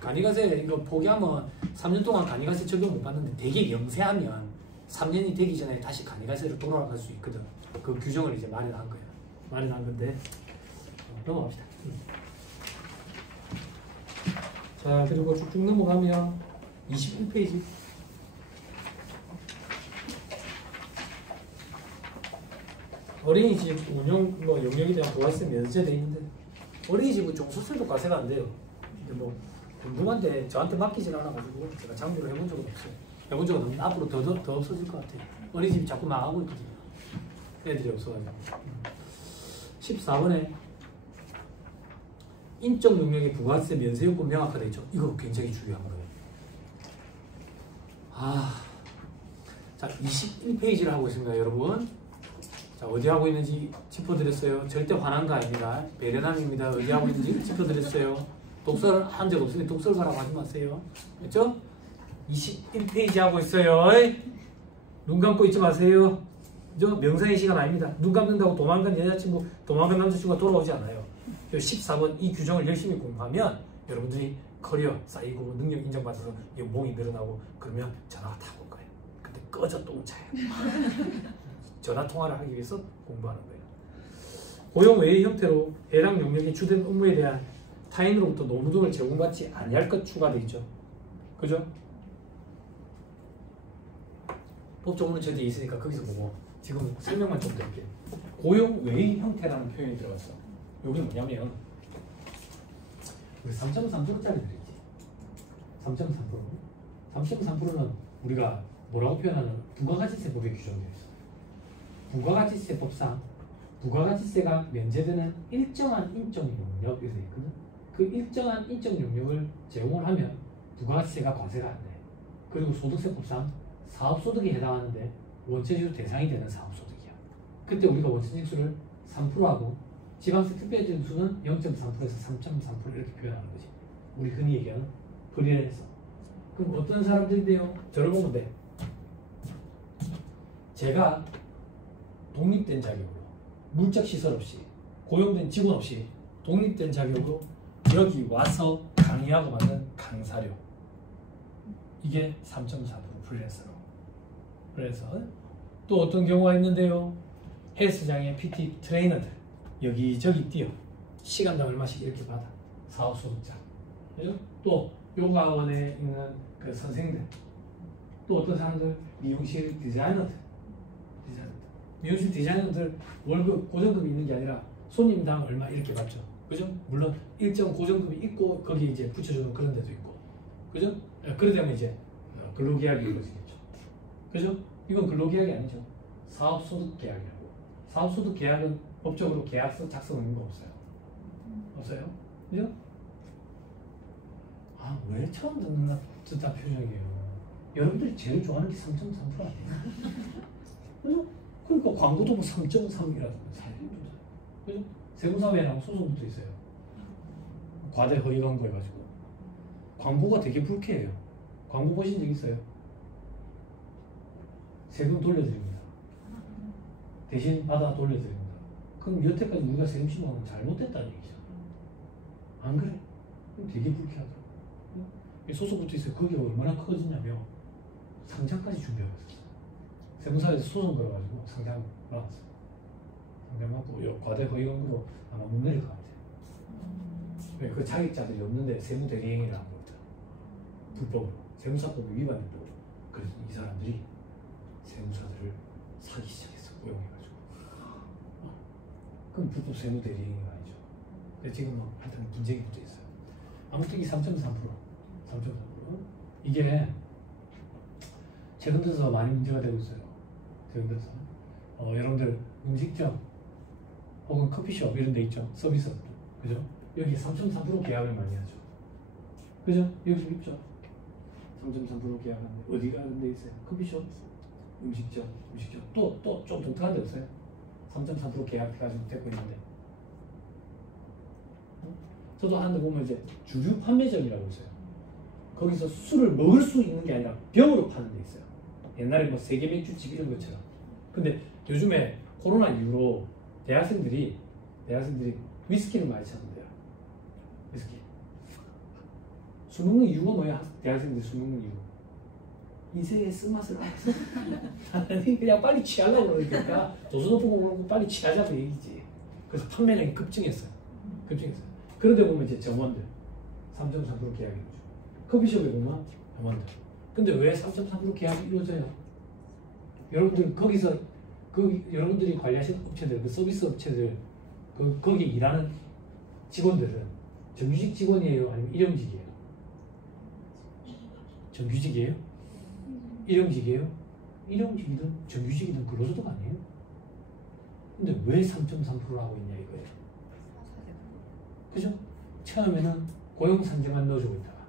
간이가세 이거 포기하면 3년 동안 간이가세 적용 못 받는데 되게 영세하면 3년이 되기 전에 다시 간이가세로 돌아갈 수 있거든. 그 규정을 이제 마련한 거예요. 마련한 건데 넘어갑시다. 자, 그리고 쭉쭉 넘어가면 21페이지. 어린이집 운영 영역에 대한 부가세 면세되어 있는데 어린이집은 종소세도 과세가 안 돼요. 근데 뭐 궁금한데 저한테 맡기질 않아가지고 제가 장부를 해본 적은 없어요. 해본 적은 없는데 앞으로 더 없어질 것 같아요. 어린이집이 자꾸 망하고 있거든요. 애들이 없어가지고. 14번에 인적 능력의 부가세 면세 요건 명확하다 있죠. 이거 굉장히 중요한 거예요. 자, 21페이지를 하고 있습니다, 여러분. 자, 어디 하고 있는지 짚어드렸어요. 절대 화난 거 아닙니다. 배려남입니다. 어디 하고 있는지 짚어드렸어요. 독서를 한 적 없으니 독서를 가라고 하지 마세요. 그렇죠? 21페이지 하고 있어요. 눈 감고 있지 마세요. 그죠? 명상의 시간 아닙니다. 눈 감는다고 도망간 여자친구, 도망간 남자친구가 돌아오지 않아요. 14번 이 규정을 열심히 공부하면 여러분들이 커리어 쌓이고 능력 인정받아서 연봉이 늘어나고 그러면 전화가 다 올 거예요. 근데 꺼져 또 차요. 전화 통화를 하기 위해서 공부하는 거예요. 고용 외의 형태로 해당 영역의 주된 업무에 대한 타인으로부터 노무 등을 제공받지 아니할 것 추가되어 있죠. 그죠? 법조문은 저도 있으니까 거기서 보고 지금 설명만 좀 드릴게요. 고용 외의 형태라는 표현이 들어갔어. 여기 뭐냐면 우리 3.3%짜리 들었지. 3.3%. 3.3%는 우리가 뭐라고 표현하는 부가가치세법에 규정되어 있어. 부가가치세법상 부가가치세가 면제되는 일정한 인적 용역이 되어 있거든. 그 일정한 인적 용역을 제공을 하면 부가가치세가 과세가 안 돼. 그리고 소득세법상 사업소득에 해당하는데 원체지수 대상이 되는 사업소득이야. 그때 우리가 원체지수를 3%하고 지방세 특별지수는 0.3%에서 3.3% 이렇게 표현하는 거지. 우리 흔히 얘기하는 프리랜서. 그럼 어떤 사람들인데요? 저를 보면 돼. 제가 독립된 자격으로 물적 시설 없이 고용된 직원 없이 독립된 자격으로 여기 와서 강의하고 받는 강사료, 이게 3.4% 프리랜서로. 그래서 또 어떤 경우가 있는데요. 헬스장의 PT 트레이너들 여기저기 뛰어 시간당 얼마씩 이렇게 받아. 사업소득자. 또 요가원에 있는 그 선생들, 또 어떤 사람들 미용실 디자이너들. 미용실 디자이너들 월급 고정금이 있는 게 아니라 손님당 얼마 이렇게 받죠. 그죠? 물론 일정 고정금이 있고 거기 이제 붙여주는 그런 데도 있고. 그죠? 그러려면 이제 근로계약이 이루어지겠죠. 그죠? 이건 근로계약이 아니죠. 사업소득계약이라고. 사업소득계약은 법적으로 계약서 작성하는 거 없어요. 없어요? 그죠? 왜 처음 듣다 표정이에요. 여러분들이 제일 좋아하는 게 3.3% 아니에요? 그죠? 그러니까 광고도 뭐 3.3이라고 그죠? 세무사회랑 소송 붙어 있어요. 과대 허위 광고 해가지고. 광고가 되게 불쾌해요. 광고 보신 적 있어요? 세금 돌려드립니다. 대신 받아 돌려드립니다. 그럼 여태까지 우리가 세금 신고한 건 잘못됐다는 얘기잖아. 안 그래? 그럼 되게 불쾌하더라고. 소송 붙어 있어요. 그게 얼마나 커지냐면 상장까지 준비하고 있었어. 세무사에서 소송 걸어가지고 상장 받았어. 상장 받고 과대 허위 광고도 아마 못 내릴 것 같아. 왜? 그 자격자들이 없는데 세무 대리행위를 한 거거든. 불법으로 세무사법이 위반된다고. 그래서 이 사람들이 세무사들을 사기 시작했어. 고용해가지고. 그럼 불법 세무 대리인이 아니죠. 근데 지금 뭐 하여튼 분쟁이 붙어 있어요. 아무튼 이 3.3% 이게 최근 들어서 많이 문제가 되고 있어요. 최근 들어서 여러분들 음식점 혹은 커피숍 이런 데 있죠. 서비스업도. 그죠? 여기 3.3% 계약을 많이 하죠. 그죠? 여기 있죠. 3.3% 계약하는데 어디가 그런 데 있어요? 커피숍, 음식점 또 좀 독특한 데 없어요? 3.3% 계약해가지고 되고 있는데 저도 하는데 보면 이제 주류 판매점이라고 있어요. 거기서 술을 먹을 수 있는 게 아니라 병으로 파는 데 있어요. 옛날에 뭐 세계 맥주집 이런 것처럼. 근데 요즘에 코로나 이후로 대학생들이 위스키를 많이 찾는데요. 위스키. 술 먹는 이유가 뭐야? 대학생들이 술 먹는 이유. 인생의 쓴맛을 알아서 아니 그냥 빨리 취하려고 그러니까 도수 높은 거 먹고 빨리 취하자고 얘기지. 그래서 판매량이 급증했어요. 그런데 보면 이제 점원들 3.3% 계약이 이루어져. 커피숍에 보면 점원들. 근데 왜 3.3% 계약이 이루어져요? 여러분들 거기서 여러분들이 관리하시는 업체들, 그 서비스 업체들, 거기 일하는 직원들은 정규직 직원이에요? 아니면 일용직이에요? 정규직이에요? 일용직이에요? 일용직이든 정규직이든 근로소득 아니에요? 근데 왜 3.3%라고 있냐 이거예요. 그죠? 처음에는 고용산정만 넣어주고 있다가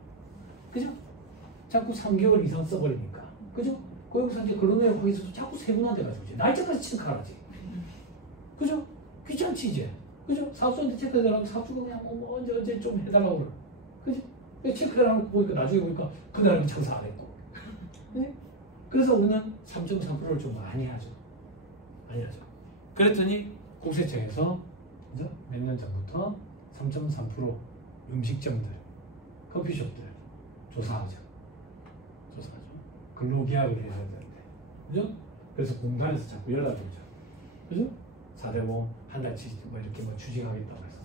그죠? 자꾸 3개월 이상 써버리니까 그죠? 고용산정 근로내역 거기서 자꾸 세분화돼가지고 이제 날짜까지 체크하라지. 그죠? 귀찮지 이제. 그죠? 사업소한테 체크해달라고 사업주가 그냥 뭐 언제 좀 해달라고 그래. 그죠? 체크해라고 보니까 나중에 보니까 그날은 장사 안 했고. 네? 그래서 우리는 3.3%를 좀 많이 하죠. 그랬더니 국세청에서 몇 년 전부터 3.3% 음식점들, 커피숍들 조사하죠. 근로계약을 해야 되는데, 그죠? 그래서 공단에서 자꾸 연락이 오죠. 그죠? 4대5 한 달치 뭐 이렇게 뭐 추징하겠다고 해서.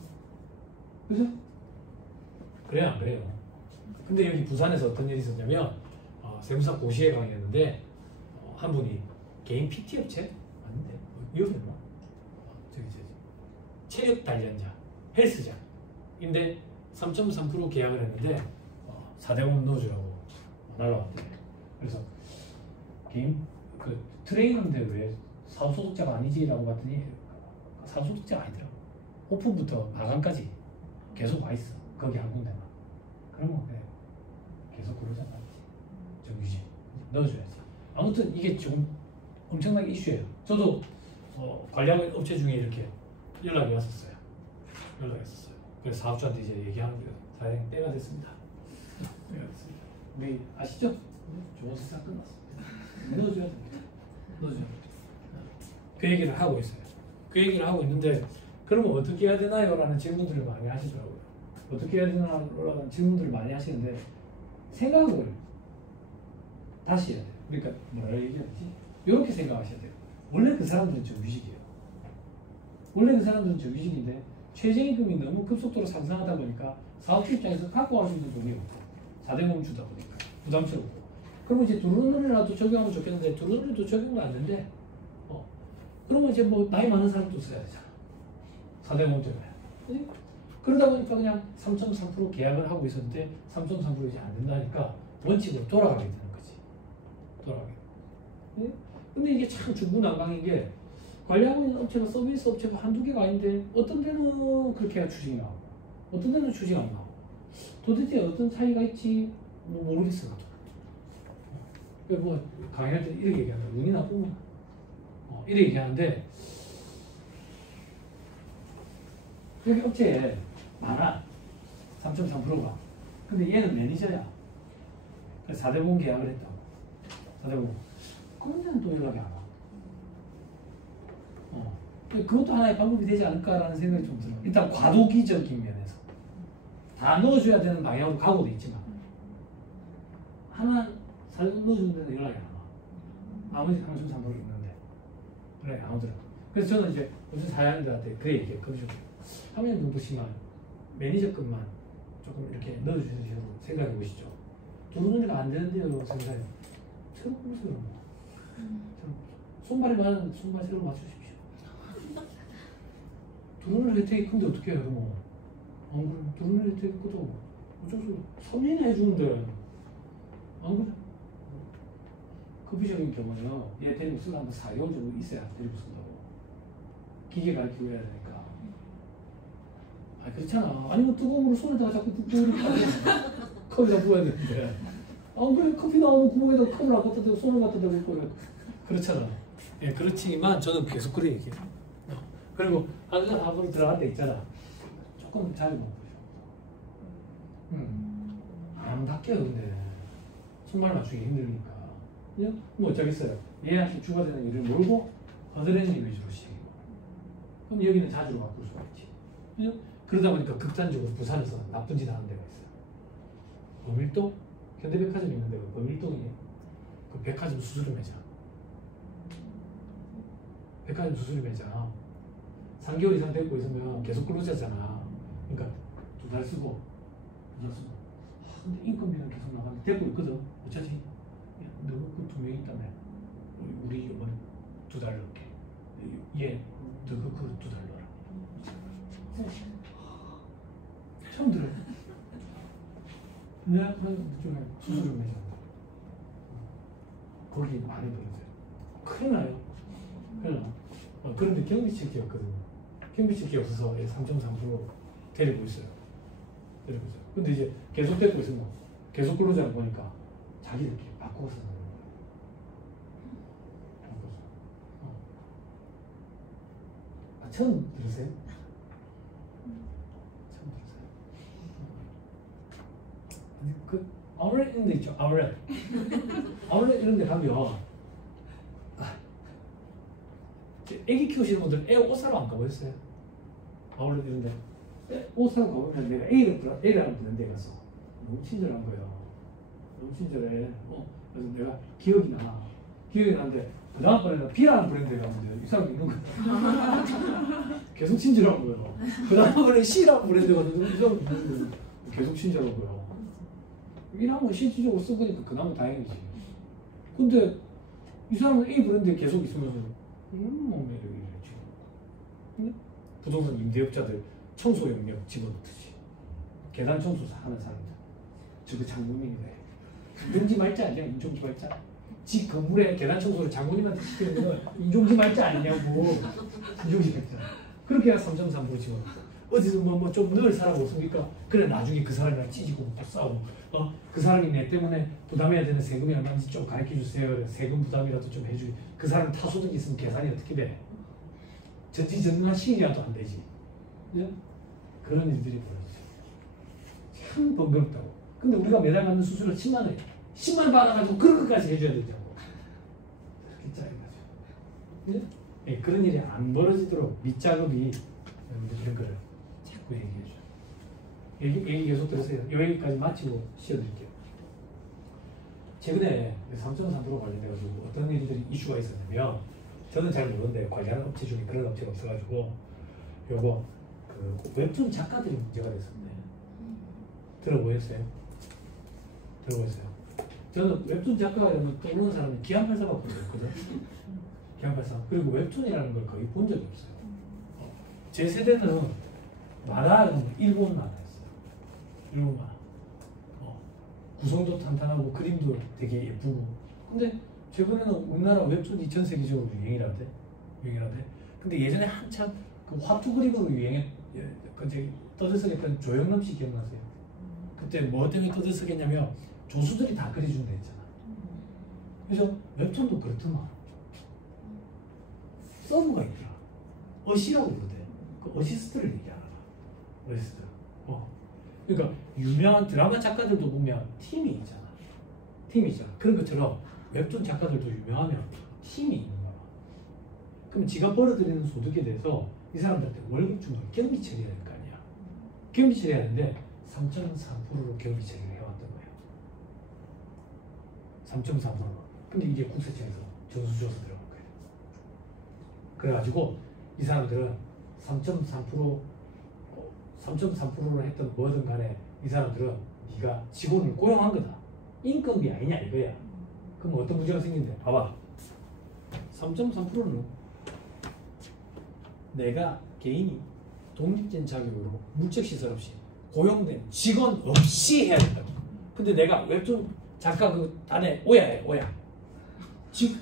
그죠? 그래요, 안 그래요? 근데 여기 부산에서 어떤 일이 있었냐면, 세무사 고시에 강의했는데, 한 분이 개인 PT 업체? 아닌데? 위험했나? 저기. 체력 단련자, 헬스장인데 3.3% 계약을 했는데, 4대5 넣어주라고 날라왔대요. 그래서 개인 트레이너인데 왜 사후소득자가 아니지라고 봤더니 사후소득자가 아니더라고. 오픈부터 마감까지 계속 와 있어. 거기 한 군데만. 그러면 그래 계속 그러잖아. 정규직 넣어줘야지. 아무튼 이게 좀 엄청나게 이슈예요. 저도 관리하는 업체 중에 이렇게 연락이 왔었어요. 그래서 사업주한테 이제 얘기하는 거예요. 사장님 때가 됐습니다. 우리 아시죠? 좋은 세상 끝났습니다. 넣어줘야 됩니다. 그 얘기를 하고 있어요. 그 얘기를 하고 있는데 그러면 어떻게 해야 되나요? 라는 질문들을 많이 하시더라고요. 어떻게 해야 되나라는 질문들을 많이 하시는데 생각을 다시 해야 돼요. 그러니까 뭐라 얘기해야 되지? 이렇게 생각하셔야 돼요. 원래 그 사람들은 정규직이에요. 원래 그 사람들은 정규직인데 최저임금이 너무 급속도로 상승하다 보니까 사업주 입장에서 갖고 갈 수 있는 돈이 없고 4대5 주다 보니까 부담스럽고 그러면 이제 드론을라도 적용하면 좋겠는데 드론을도 적용도 안 되는데 그러면 이제 뭐 나이 많은 사람도 써야 되잖아. 4대5 때문에. 그러다 보니까 그냥 3.3% 계약을 하고 있었는데 3.3% 이제 안 된다니까 원칙으로 돌아가게 되는 거지. 돌아가게. 근데 이게 참 중구난방인 게 관리하고 있는 업체가 서비스 업체가 한두 개가 아닌데 어떤 데는 그렇게 추징이 나오고 어떤 데는 추징 안 나오고 도대체 어떤 차이가 있지 뭐 모르겠어. 뭐 강의할 때 이렇게 얘기한다. 눈이 나쁘구나. 이렇게 얘기하는데 여기 업체에 많아. 3.3%가. 근데 얘는 매니저야. 그래서 4대5 계약을 했다고. 4대5. 그런데는 또 연락이 안 와. 그것도 하나의 방법이 되지 않을까라는 생각이 좀 들어요. 일단 과도기적인 면에서. 다 넣어줘야 되는 방향으로 가고도 있지만 하나 4대5 넣어주는 데는 연락이 안 와. 나머지 3.3%가 있는데 연락이 안 오더라고. 그래서 저는 이제 무슨 사장님들한테 그래 얘기했거든요. 3년 정도씩만 매니저급만 조금 이렇게 넣어주시는 식으로 생각해 보시죠. 들어오는 일 안 되는데요, 선생님. 새로 보세요. 손발이 많은 손발 새로 맞추십시오. 들어오는 혜택이 큰데 어떻게 해요, 뭐. 안 그래. 들어오는 혜택이 크도 어쩔 수 없어. 3년이 해주는데. 안 그래? 급비적인 경우는 얘 데리고 쓰려 한번 4개월 정도 있어야 데리고 쓴다고. 기계 가르치고 해야 되니까. 아, 그렇잖아. 아니면 뜨거운 물을 손에다가 자꾸 붓고 컵에다 부어야 되는데. 안 그래? 커피 나오면 구멍에다 컵을 안 갖다 대고 손을 갖다 대고 그래. 그렇잖아. 예, 그렇지만 저는 계속 그래 얘기해요. 그리고 항상 앞으로 들어갈 때 있잖아. 조금 잘 먹고 싶어. 안 닦여 근데 손발 맞추기 힘드니까. 그냥 뭐 어쩌겠어요. 얘한테 주가 되는 일을 몰고 어드레널린 위주로 시키고. 그럼 여기는 자주로 바꿀 수가 있지. 그냥 그러다 보니까 극단적으로 부산에서 나쁜 짓 하는 데가 있어요. 범일동? 현대백화점 있는 데가 범일동이에요. 그 백화점 수수료 매장. 백화점 수수료 매장. 3개월 이상 데리고 있으면 계속 근로자잖아. 그러니까 2달 쓰고 2달 쓰고. 근데 인건비는 계속 나가는데 데리고 있거든. 어쩌지? 야, 너 그 2명 있다며. 우리 이번에 2달 넣을게. 얘, 너 그거 2달 넣어라. 처음 들어요. 내가 그런 중에 수수료 매장. 거기 많이 벌어져요. 큰일 나요. 큰일 나. 그런데 경비칠 게 없거든요. 경비칠 게 없어서 3.3% 데리고 있어요. 데리고 있어요. 근데 이제 계속 데리고 있으면 계속 근로자를 보니까 자기들끼리 바꿔서 나는 거예요. 아, 처음 들으세요? 처음 들으세요? 아니, 그 아울렛 이런 데 있죠? 아울렛. 아울렛 이런 데 가면 애기 키우시는 분들 애 옷 사러 안 가보셨어요? 아울렛 이런 데 옷 사러 가보면 내가 애랑 부른 데 가서 너무 친절한 거예요. 너무 친절해. 그래서 내가 기억이 나는데 그 다음번에는 B라는 브랜드에 갔는데 이 사람이 있는 거야. 계속 친절한 거예요. 그 다음번에 C라는 브랜드에 갔는데 이 사람이 있는 거예요. 계속 친절한 거예요. 이라면 실질적으로 쓰고니까 그나마 다행이지. 근데 이 사람은 A 브랜드에 계속 있으면서 뭐 매력이래 지금. 근데 부동산 임대업자들 청소 영역 집어넣듯이 계단 청소 하는 사람들 저거 장모님이래. 인종지 말자 아니야? 인종지 말자. 집 건물에 계단 청소를 장모님한테 시키는 거는 인종지 말자 아니냐고. 인종지 말자. 그렇게 해야 3.3% 집어넣어. 어디서 뭐 좀 늘 사람 없습니까? 그래 나중에 그 사람이랑 찌지고 또 싸우고 그 사람이 내 때문에 부담해야 되는 세금이 얼마인지 좀 가르쳐 주세요. 세금 부담이라도 좀 해주기. 그 사람 타소득이 있으면 계산이 어떻게 돼? 전지전능한 시이라도 안 되지. 네? 그런 일들이 벌어지죠. 참 번거롭다고. 근데 우리가 매달 받는 수수료 10만 원, 10만 원 받아가지고 그런 것까지 해줘야 된다고. 그렇게 짜증나죠. 네? 네, 그런 일이 안 벌어지도록 밑작업이 이런 거를 자꾸 얘기해줘. 얘기 계속 들으세요. 이 얘기까지 마치고 쉬어드릴게요. 최근에 3.3% 관련돼가지고 어떤 일들이 이슈가 있었냐면 저는 잘 모르는데 관리하는 업체 중에 그런 업체가 없어가지고 요거 그 웹툰 작가들이 문제가 됐었네. 들어보셨어요? 들어보셨어요? 저는 웹툰 작가가 이러면 떠오르는 사람은 기안84밖에 없거든. 기안84. 그리고 웹툰이라는 걸 거의 본 적이 없어요. 제 세대는 만화는 일본 만화였어요. 일본 만화. 구성도 탄탄하고 그림도 되게 예쁘고. 근데 최근에는 우리나라 웹툰이 전 세계적으로 유행이라대. 근데 예전에 한참 그 화투 그림으로 떠들썩했던 조영남 씨 기억나세요? 그때 뭐 때문에 떠들썩했냐면 조수들이 다 그려준다 했잖아. 그래서 웹툰도 그렇더만. 서브가 있더라. 어시라고 부르대. 그 어시스트를 얘기하나 봐. 어시스트. 그러니까 유명한 드라마 작가들도 보면 팀이 있잖아. 그런 것처럼 웹툰 작가들도 유명하면 팀이 있는 거야. 그럼 지가 벌어들이는 소득에 대해서 이 사람들한테 월급 주면 경비 처리해야 될 거 아니야. 경비 처리해야 하는데 3.3%로 경비 처리를 해왔던 거예요. 3.3%. 근데 이게 국세청에서 점수 줘서 들어간 거예요. 그래가지고 이 사람들은 3.3%로 했던 뭐든 간에 이 사람들은 네가 직원을 고용한 거다. 인건비 아니냐 이거야. 그럼 어떤 문제가 생긴대? 봐봐. 3.3%는 내가 개인이 독립된 자격으로 물적시설 없이 고용된 직원 없이 해야 된다고. 근데 내가 웹툰 작가 그 단에 오야해 오야.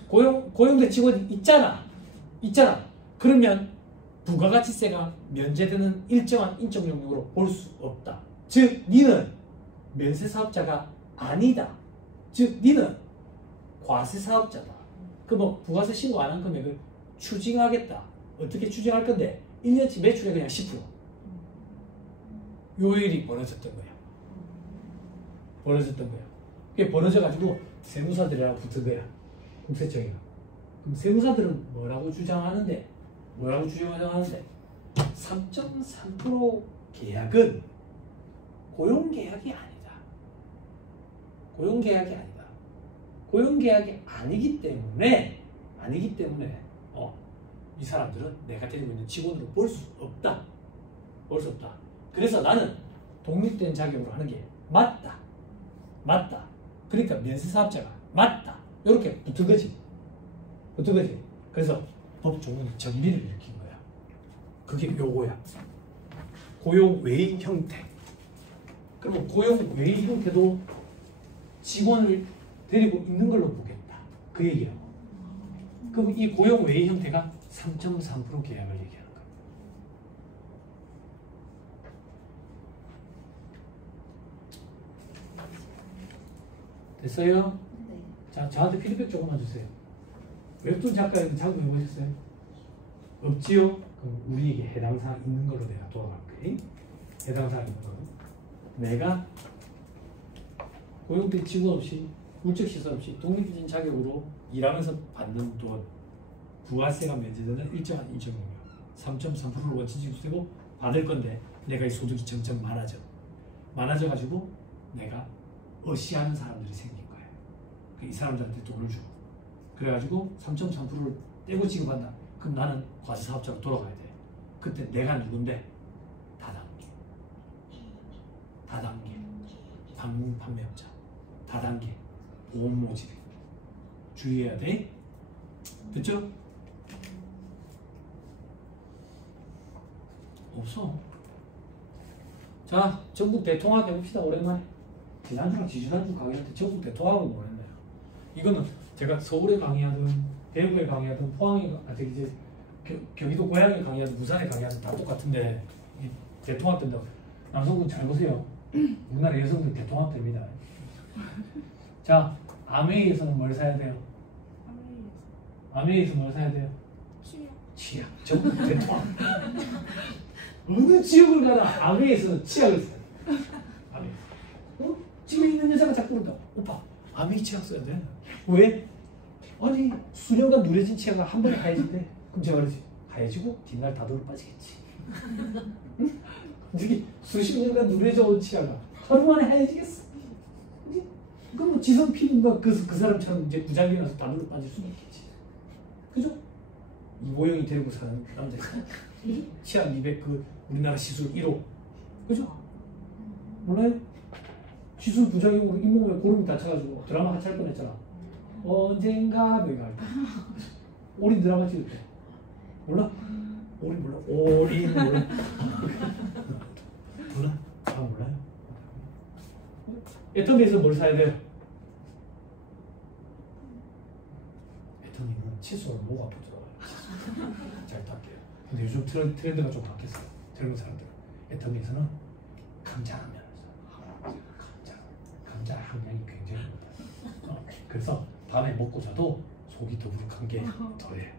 고용된 직원이 있잖아. 그러면 부가가치세가 면제되는 일정한 인적 용역으로 볼 수 없다. 즉 니는 면세사업자가 아니다. 즉 니는 과세사업자다. 그럼 부가세 신고 안 한 금액을 추징하겠다. 어떻게 추징할 건데 1년치 매출의 그냥 10%. 요 일이 벌어졌던 거야. 그게 벌어져가지고 세무사들이랑 붙은 거야. 국세청이가. 그럼 세무사들은 뭐라고 주장하는데 3.3% 계약은 고용계약이 아니다. 고용계약이 아니기 때문에 이 사람들은 내가 데리고 있는 직원으로 볼 수 없다. 그래서 나는 독립된 자격으로 하는 게 맞다. 그러니까 면세사업자가 맞다. 이렇게 붙은 거지. 그래서 법조문이 정리를 일으킨 거야. 그게 요거야. 고용 외의 형태. 그러면 고용 외의 형태도 직원을 데리고 있는 걸로 보겠다. 그 얘기야. 그럼 이 고용 외의 형태가 3.3% 계약을 얘기하는 거야. 됐어요? 네. 자, 저한테 피드백 조금만 주세요. 웹툰 작가님 작업해 보셨어요? 없지요? 그럼 우리에게 해당 사항 있는 걸로 내가 돌아갈게. 해당 사항 있는 걸로. 내가 고용된 직원 없이 물적시설 없이 독립적인 자격으로 일하면서 받는 돈 부가세가 면제되는 일정한 인적용역 3.3%를 원칙징수되고 받을 건데 내가 이 소득이 점점 많아져가지고 내가 어시하는 사람들이 생긴 거예요. 이 사람들한테 돈을 주고 그래가지고 3.3%를 떼고 지급한다. 그럼 나는 과세사업자로 돌아가야 돼. 그때 내가 누군데? 다단계 방문 판매업자 다단계 보험 모집 주의해야 돼. 됐죠? 없어. 자, 전국 대통합 해봅시다. 오랜만에. 지난주랑 지지난주 강의할 때 전국 대통합은 뭘 했나요? 이거는 제가 서울에 강의하든 대구에 강의하든 포항에 이제 경기도 고향에 강의하든 부산에 강의하든 다 똑같은데 이 대통합 된다고. 남성분 잘 보세요. 우리나라 여성들 대통합 됩니다. 자, 아메이에서는 뭘 사야 돼요? 아메이에서 뭘 사야 돼요? 치약. 전국 대통합. 어느 지역을 가나 아메이에서는 치약을 사야 돼. 아메이. 집에 있는 여자가 자꾸 그런다. 오빠, 아메이 치약 써야 돼. 왜? 아니, 수년간 누래진 치약을 한 번에 하얘진대. 그럼 제가 그러지. 하얘지고 뒷날 다돌 빠지겠지. 응? 이게 수십 년간 누래져 온 치아가 하루 만에 하얘지겠어. 그럼 뭐 지성 피부가 그 사람처럼 이제 부작용이 나서 다물러 빠질 수는 있겠지. 그죠? 이보영이 데리고 사는 남자 있어. 치아 미백 그 우리나라 시술 1호. 그죠? 몰라요? 시술 부작용으로 잇몸에 고름이 다쳐가지고 드라마 같이 할 뻔했잖아. 언젠가 뭐 이거 할 때. 올인 드라마 찍을 때. 몰라? 올인 몰라? 올인 몰라? 몰라? 아 몰라요? 애터미에서 뭘 사야 돼요? 애터미는 칫솔을 목 아프죠. 잘 닦게요. 근데 요즘 트렌드가 좀 바뀌었어요. 젊은 사람들. 애터미에서는 감자라면 감자 함량이 굉장히 높아요. 그래서 밤에 먹고 자도 속이 더부룩한 게 덜해.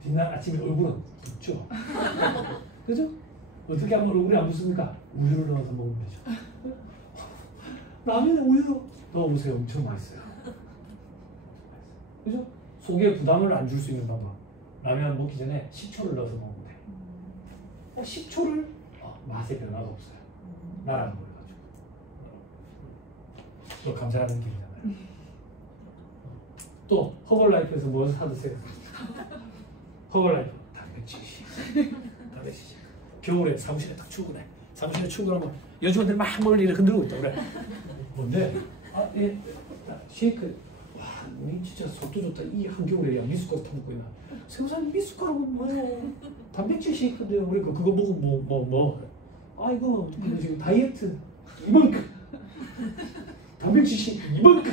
뒷날 아침에 얼굴은 붓죠. 그죠? 어떻게 하면 얼굴이 안 붓습니까? 우유를 넣어서 먹으면 되죠. 라면에 우유 넣어보세요. 엄청 맛있어요. 그죠? 속에 부담을 안 줄 수 있는 방법. 라면 먹기 전에 식초를 넣어서 먹으면 돼. 식초를 맛의 변화가 없어요. 나라는 걸 가지고. 또 감자라는 길이잖아요. 또 허벌라이프에서 무엇을 사드세요? 허벌라이프 단백질. 겨울에 사무실에 딱 출근해. 사무실에 출근하면 여직원들 막 머리를 흔들고 있다 그래. 뭔데? 아, 예. 쉐이크. 와, 니 진짜 속도 좋다. 이 한겨울에 야 미숫가루 타먹고 있나? 세우사님 미숫가루는 뭐예요? 단백질 쉐이크인데요. 그러니까 그거 먹으면 뭐. 아 이거 지금 다이어트 이만큼. 단백질 쉐이크 이만큼.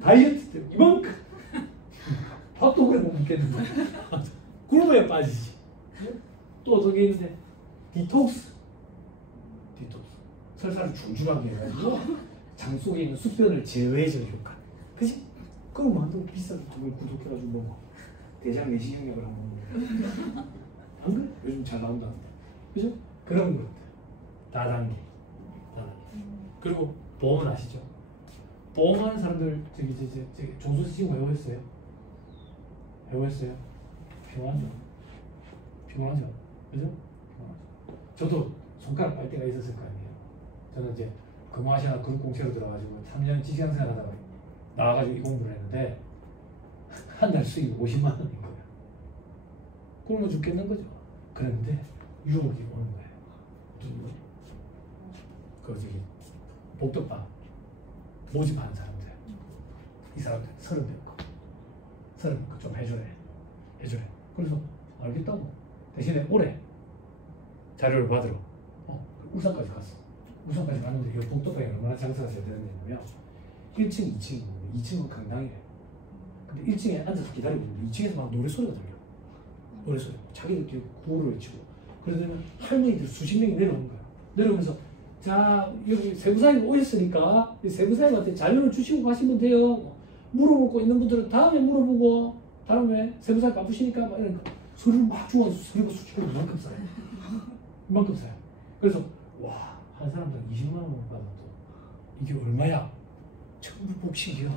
다이어트 이만큼. 밥도 그래 못 먹겠는데. 굶어야 빠지지. 또 어떻게 있는데 디톡스. 설사를 줄줄하게 해가지고 장 속에 있는 숙변을 제어해주는 효과. 그지? 그럼 완전 비싸게 그걸 구독해가지고 뭐 대장 내시경약을 한번 안 그래? 요즘 잘 나온다는데. 그죠? 그런 것들. 다단계. 그리고 보험은 아시죠? 보험하는 사람들 저기 종수 지금 외워했어요? 외워했어요? 피곤하죠? 피곤하죠? 그죠? 저도 손가락 빨 때가 있었을 거 아니에요. 저는 이제 금호아시아나 그룹공채로 들어가지고 3년 직장생활 하다가 나와가지고 이 공부를 했는데 한 달 수익이 50만 원인 거예요. 굶어 죽겠는 거죠. 그런데 유혹이 오는 거예요. 저기 복덕방 모집하는 사람들, 이 사람들 30명 좀 해주래. 그래서 알겠다고. 대신에 올해 자료를 받으러 울산까지 갔어. 울산까지 갔는데 이 복덕방이 얼마나 장사가 잘 되는 데냐면 1층, 2층이 있는데 2층은 강당이래. 근데 1층에 앉아서 기다리고 있는데 2층에서 막 노래소리가 들려. 노래소리. 자기들끼리 구호를 외치고. 그러더니 할머니들 수십 명이 내려오는 거야. 내려오면서 자 여기 세부사님 오셨으니까 세부사님한테 자료를 주시고 가시면 돼요. 물어볼 있는 분들은 다음에 물어보고 다음에 세부사님 바쁘시니까 막 이러니까 소리를 막 주워서 소리가 수치고 이만큼 쌓여. 이만큼 쌓여. 그래서 와 한 사람당 20만 원 받아도 이게 얼마야? 전부 복식이야.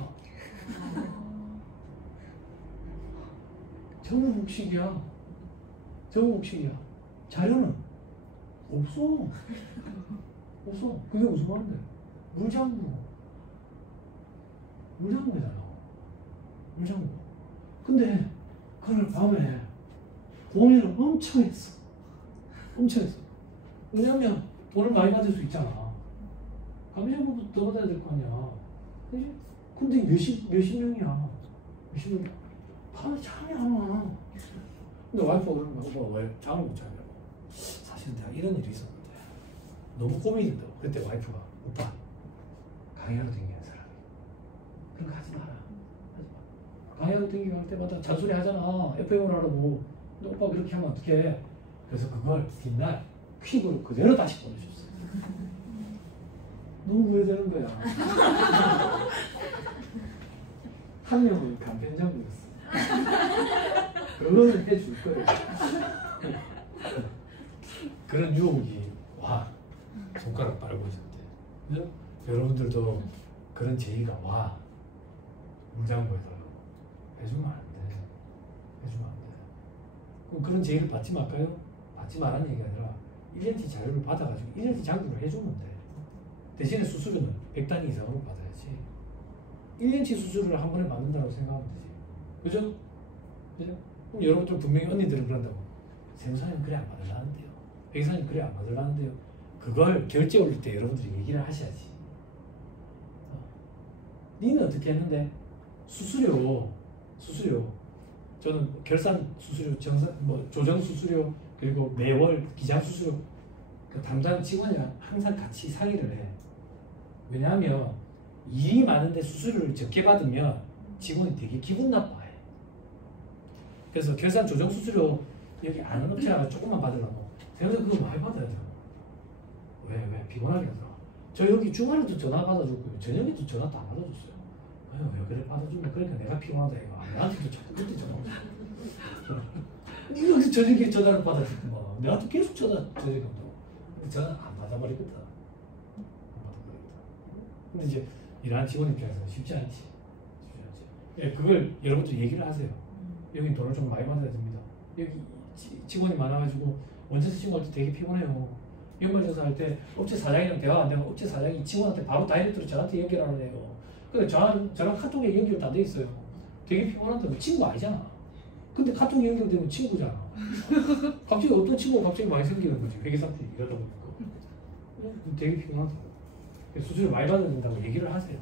전부 복식이야. 자료는 없어. 그게 무슨 말인데? 물장구잖아. 물장구. 근데 그날 밤에 고민을 엄청 했어. 왜냐면 돈을 많이 받을 수 있잖아. 감시장부터 더 받아야 될 거 아니야. 그지? 근데 몇십 명이야. 밤에 잠이 안 와. 근데 와이프가 그러는 거야. 오빠 왜 잠을 못 자냐고. 사실 내가 이런 일이 있었는데 너무 고민이 된다고. 그때 와이프가 오빠 강의하러 댕기는 사람이 그런 거 하지 마라. 강의하러 댕기고 할 때마다 잔소리 하잖아. FM을 하라고. 근데 오빠 그렇게 하면 어떡해. 그래서 그걸 뒷날 퀵으로 그대로 다시 보내줬어. 너무 후회되는 거야. 한 명은 간편장부였어. 그거는 해줄 거예요. 그런 유혹이 와 손가락 빨고 있었대. 그죠? 여러분들도 그런 제의가 와 물장구에서 해주면 안 돼. 그럼 그런 제의를 받지 말까요? 받지 말라는 얘기가 아니라 1년치 자료를 받아가지고 1년치 장구를 해주면 돼. 대신에 수수료는 100단위 이상으로 받아야지. 1년치 수수료를 한 번에 받는다고 생각하면 되지. 그죠? 그럼 여러분들 분명히 언니들은 그런다고. 세무사님 그래 안 받으려는데요. 회계사님 그래 안 받으려는데요. 그걸 결제 올릴 때 여러분들이 얘기를 하셔야지. 니는 어떻게 했는데? 수수료 저는 결산 수수료, 조정 수수료 그리고 매월 기장 수수료 그 담당 직원이랑 항상 같이 상의를 해. 왜냐하면 일이 많은데 수수료를 적게 받으면 직원이 되게 기분 나빠해. 그래서 결산 조정 수수료 여기 아는 업체가 조금만 받으려고 생각해서 그거 많이 받아야 돼요. 왜 피곤하게 하더라. 저 여기 주말에도 전화 받아줬고요. 저녁에도 전화 다 받아줬어요. 왜 그래 받아주면 그러니까 내가 피곤하다 이거. 나한테도 자꾸 그때 전화 오잖아. 여기 저녁에 전화를 받아줬구만. 내한테 계속 저녁에 온다고. 전화 안 받아버리겠다. 근데 이제 일하는 직원 입장에서는 쉽지 않지. 예, 그걸 여러분들 얘기를 하세요. 여기 돈을 좀 많이 받아야 됩니다. 여기 직원이 많아가지고 원체스 친구 할 때 되게 피곤해요. 연말조사 할 때 업체 사장이랑 대화 안 되면 업체 사장이 직원한테 바로 다이렉트로 저한테 연결하는 애요. 근데 저랑 카톡에 연결 다 돼 있어요. 되게 피곤한데 친구 아니잖아. 근데 카톡에 연결되면 친구잖아. 갑자기 어떤 친구가 갑자기 많이 생기는 거지. 회계사건이 이러다 보니까. 되게 피곤하다. 수수료 많이 받아야 된다고 얘기를 하세요.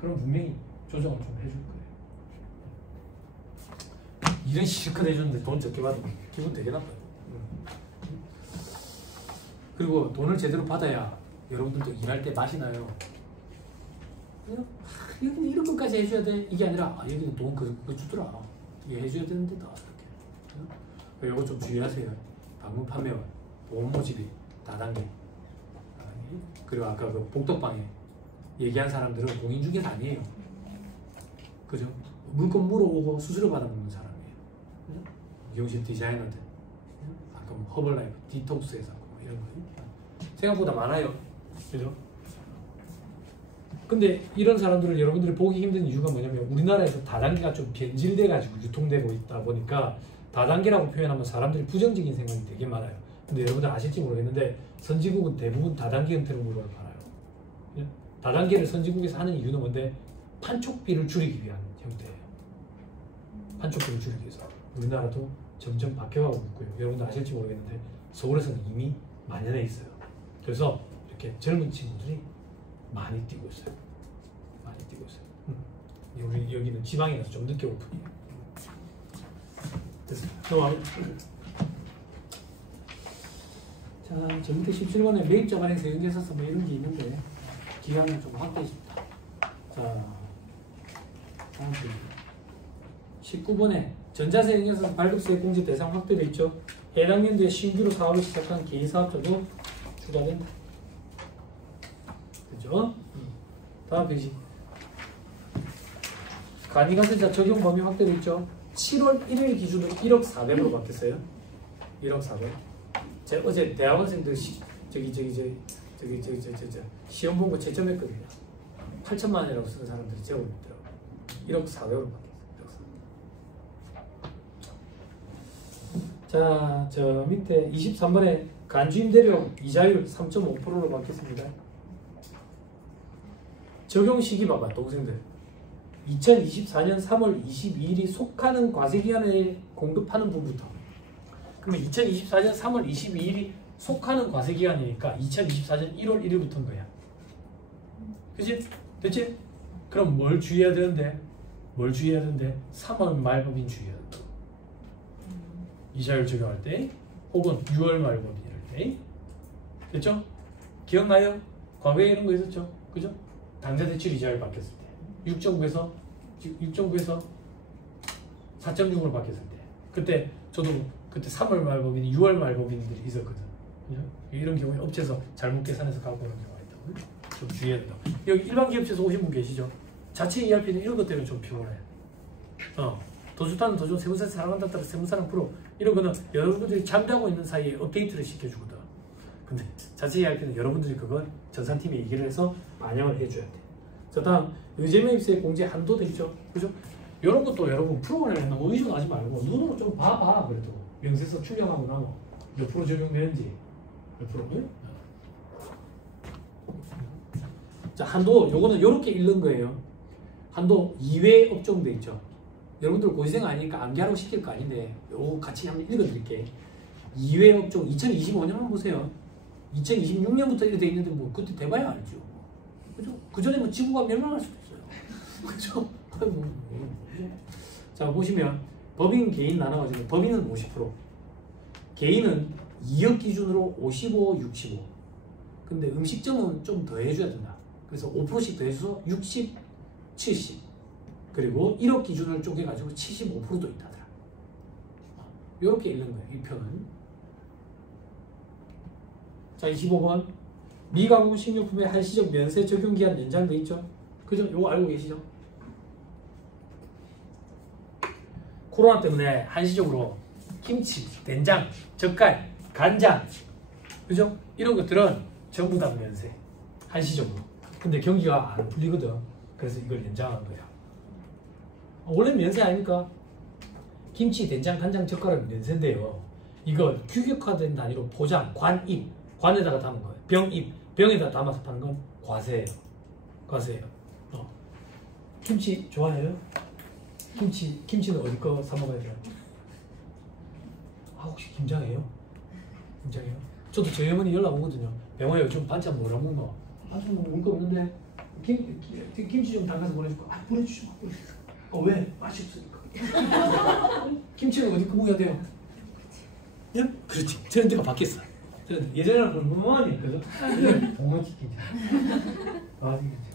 그럼 분명히 조정을 좀 해줄 거예요. 일은 실컷 해주는데 돈 적게 받으면 기분 되게 나빠요. 그리고 돈을 제대로 받아야 여러분들도 일할 때 맛이 나요. 여기는 이런 것까지 해줘야 돼. 이게 아니라 여기는 돈 그거 주더라. 이게 해줘야 되는데 다 이렇게. 이거 좀 주의하세요. 방문 판매원, 보험 모집이 다단계. 그리고 아까 그 복덕방에 얘기한 사람들은 공인중개사 아니에요. 그죠? 물건 물어오고 수수료 받아먹는 사람이에요. 그죠? 미용실 디자이너들, 아까 뭐 허벌라이프, 디톡스 회사 뭐 이런 거 생각보다 많아요. 그죠? 근데 이런 사람들을 여러분들이 보기 힘든 이유가 뭐냐면 우리나라에서 다단계가 좀 변질돼가지고 유통되고 있다 보니까 다단계라고 표현하면 사람들이 부정적인 생각이 되게 많아요. 근데 여러분들 아실지 모르겠는데 선진국은 대부분 다단계 형태로 물건을 팔아요. 다단계를 선진국에서 하는 이유는 뭔데? 판촉비를 줄이기 위한 형태예요. 판촉비를 줄이기 위해서. 우리나라도 점점 바뀌어가고 있고요. 여러분들 아실지 모르겠는데 서울에서는 이미 만연해 있어요. 그래서 이렇게 젊은 친구들이 많이 뛰고 있어요. 많이 뛰고 있어요. 여기는 지방이라서 좀 늦게 오픈이에요. 됐습니다. 넘어가면. 자, 저 밑에 17번에 매입자 발행 세금제사서 뭐 이런 게 있는데 기간을 좀 확대해줍니다. 자, 다음 주 19번에 전자세 행위에서 발급세 공제 대상 확대되어 있죠. 해당 연도에 신규로 사업을 시작한 개인사업자도 추가된다. 그죠? 다음 페이지. 간이가세자 적용 범위 확대되어 있죠. 7월 1일 기준으로 1억 400으로 바뀌었어요. 1억 400. 제가 어제 대학원생들 시험 본 거 채점했거든요. 8천만 원이라고 쓰는 사람들이 제법 있더라고요. 1억 400으로 바뀌었어요. 자, 저 밑에 23번에 간주임대료 이자율 3.5%로 바뀌었습니다. 적용 시기 봐봐, 동생들. 2024년 3월 22일이 속하는 과세기간에 공급하는 부분부터. 그러면 2024년 3월 22일이 속하는 과세기간이니까 2024년 1월 1일부터인 거야. 그치? 됐지? 그럼 뭘 주의해야 되는데? 3월 말법인 주의해야 된다. 이자율 적용할 때 혹은 6월 말법인일 때. 됐죠? 기억나요? 과거에 이런 거 있었죠? 그죠? 당좌대출 이자율 바뀌었을 때 6.9에서 4.6으로 바뀌었을 때 그때 저도 그때 3월 말법인이 6월 말법인들이 있었거든. 그죠? 이런 경우에 업체에서 잘못 계산해서 갖고 오는 경우가 있다고 좀 주의해야 된다. 여기 일반 기업체에서 오신 분 계시죠? 자체 ERP는 이런 것 때문에 좀 피곤해. 더 좋다는 더 좋은 세무사에서 사랑한다 따라 세무사랑 프로 이런 거는 여러분들이 잠자고 있는 사이에 업데이트를 시켜주거든. 근데 자체 ERP는 여러분들이 그걸 전산팀에 얘기를 해서 반영을 해줘야 돼. 자, 다음 의제매입세 공제 한도 돼 있죠. 그죠? 이런 것도 여러분 프로그램에 너무 의존하지 말고 눈으로 좀 봐봐. 그래도 명세서 출력하고 나면 몇 프로 적용되는지 몇 프로? 네? 자, 한도 요거는 이렇게 읽는 거예요. 한도 이외 업종 돼 있죠. 여러분들 고시생 아니니까 암기하라고 시킬 거 아닌데 요거 같이 한번 읽어드릴게. 이외 업종 2025년만 보세요. 2026년부터 이렇게 돼 있는데 뭐 그때 돼봐야 알죠. 그죠? 그 전에 뭐 지구가 멸망할 수도 있어요. 그죠? 자, 보시면 법인 개인 나눠가지고 법인은 50%, 개인은 2억 기준으로 55, 65. 근데 음식점은 좀 더 해줘야 된다. 그래서 5%씩 더 해줘서 60, 70. 그리고 1억 기준을 쪼개가지고 75%도 있다더라. 이렇게 읽는 거예요, 이 표는. 자, 25번. 미가공 식료품의 한시적 면세 적용 기한 연장돼 있죠. 그죠? 이거 알고 계시죠? 코로나 때문에 한시적으로 김치, 된장, 젓갈, 간장, 그죠? 이런 것들은 전부 다 면세. 한시적으로. 근데 경기가 안 풀리거든. 그래서 이걸 연장한 거야. 원래 면세 아닙니까? 김치, 된장, 간장, 젓갈은 면세인데요. 이거 규격화된 단위로 포장, 관입, 관에다가 담은 거예요. 병입, 병에다 담아서 파는 건 과세예요. 과세예요. 김치 좋아해요? 김치는 어디 거 사 먹어야 돼요? 혹시 김장해요? 김장해요? 저도 저희 어머니 연락 오거든요. 병아야 요즘 반찬 뭐라 먹노? 아주 뭐 먹을 거 없는데 김치 좀 담가서 보내줄까? 아 보내주지 마. 왜? 맛이 없으니까. 김치는 어디 구멍해야 돼요? 예? 그렇지. 트렌드가 바뀌었어. 예전에는 그런 그죠? 동원치 김치. 맞은 김치.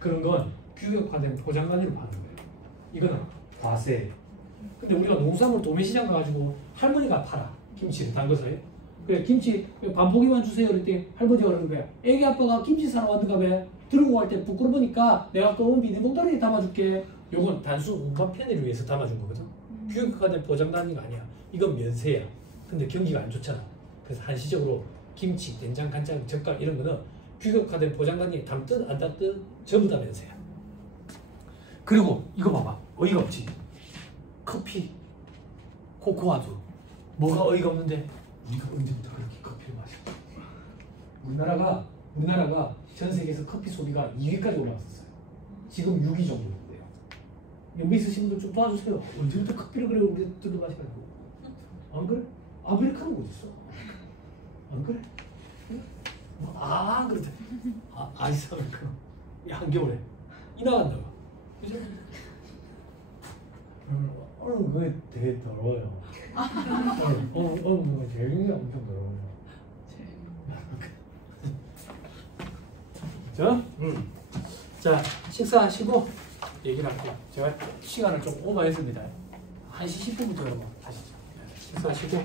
그런 건 규격화된 포장마차로 파는 거예요. 이거는 과세. 근데 우리가 농수산물 도매시장 가가지고 할머니가 팔아. 김치를 담궈서요. 그래 김치 반포기만 주세요. 그랬더니 할머니가 그러는 거야. 애기 아빠가 김치 사러 왔는가 봐. 들고 갈 때 부끄러우니까 내가 또 비닐봉다리에 담아줄게. 요건 단순 운반 편의를 위해서 담아준 거거든. 규격화된 포장 단위가 아니야. 이건 면세야. 근데 경기가 안 좋잖아. 그래서 한시적으로 김치, 된장, 간장, 젓갈 이런 거는 규격화된 포장 단위에 담든 안 담든 전부 다 면세야. 그리고 이거 봐봐. 어이가 없지. 커피, 코코아도 뭐가 어이가 없는데 우리가 언제부터 그렇게 커피를 마셔? 우리나라가 전 세계에서 커피 소비가 2위까지 올라갔었어요. 지금 6위 정도 돼요. 연배 있으신 분들 좀 도와주세요. 언제부터 커피를 그래 우리 뜯어 마시라고? 안 그래? 아메리카노 어디 있어? 안 그래? 그렇대. 아이스 아메리카노. 한겨울에 이 나간다고. 그죠? 오늘 그게 되게 더러워요. 오늘 뭔가 재미가 엄청 더러워요. 자, 자 식사하시고 얘기를 할게요. 제가 시간을 좀 오버했습니다. 1시 10분부터 여러분 다시 식사하시고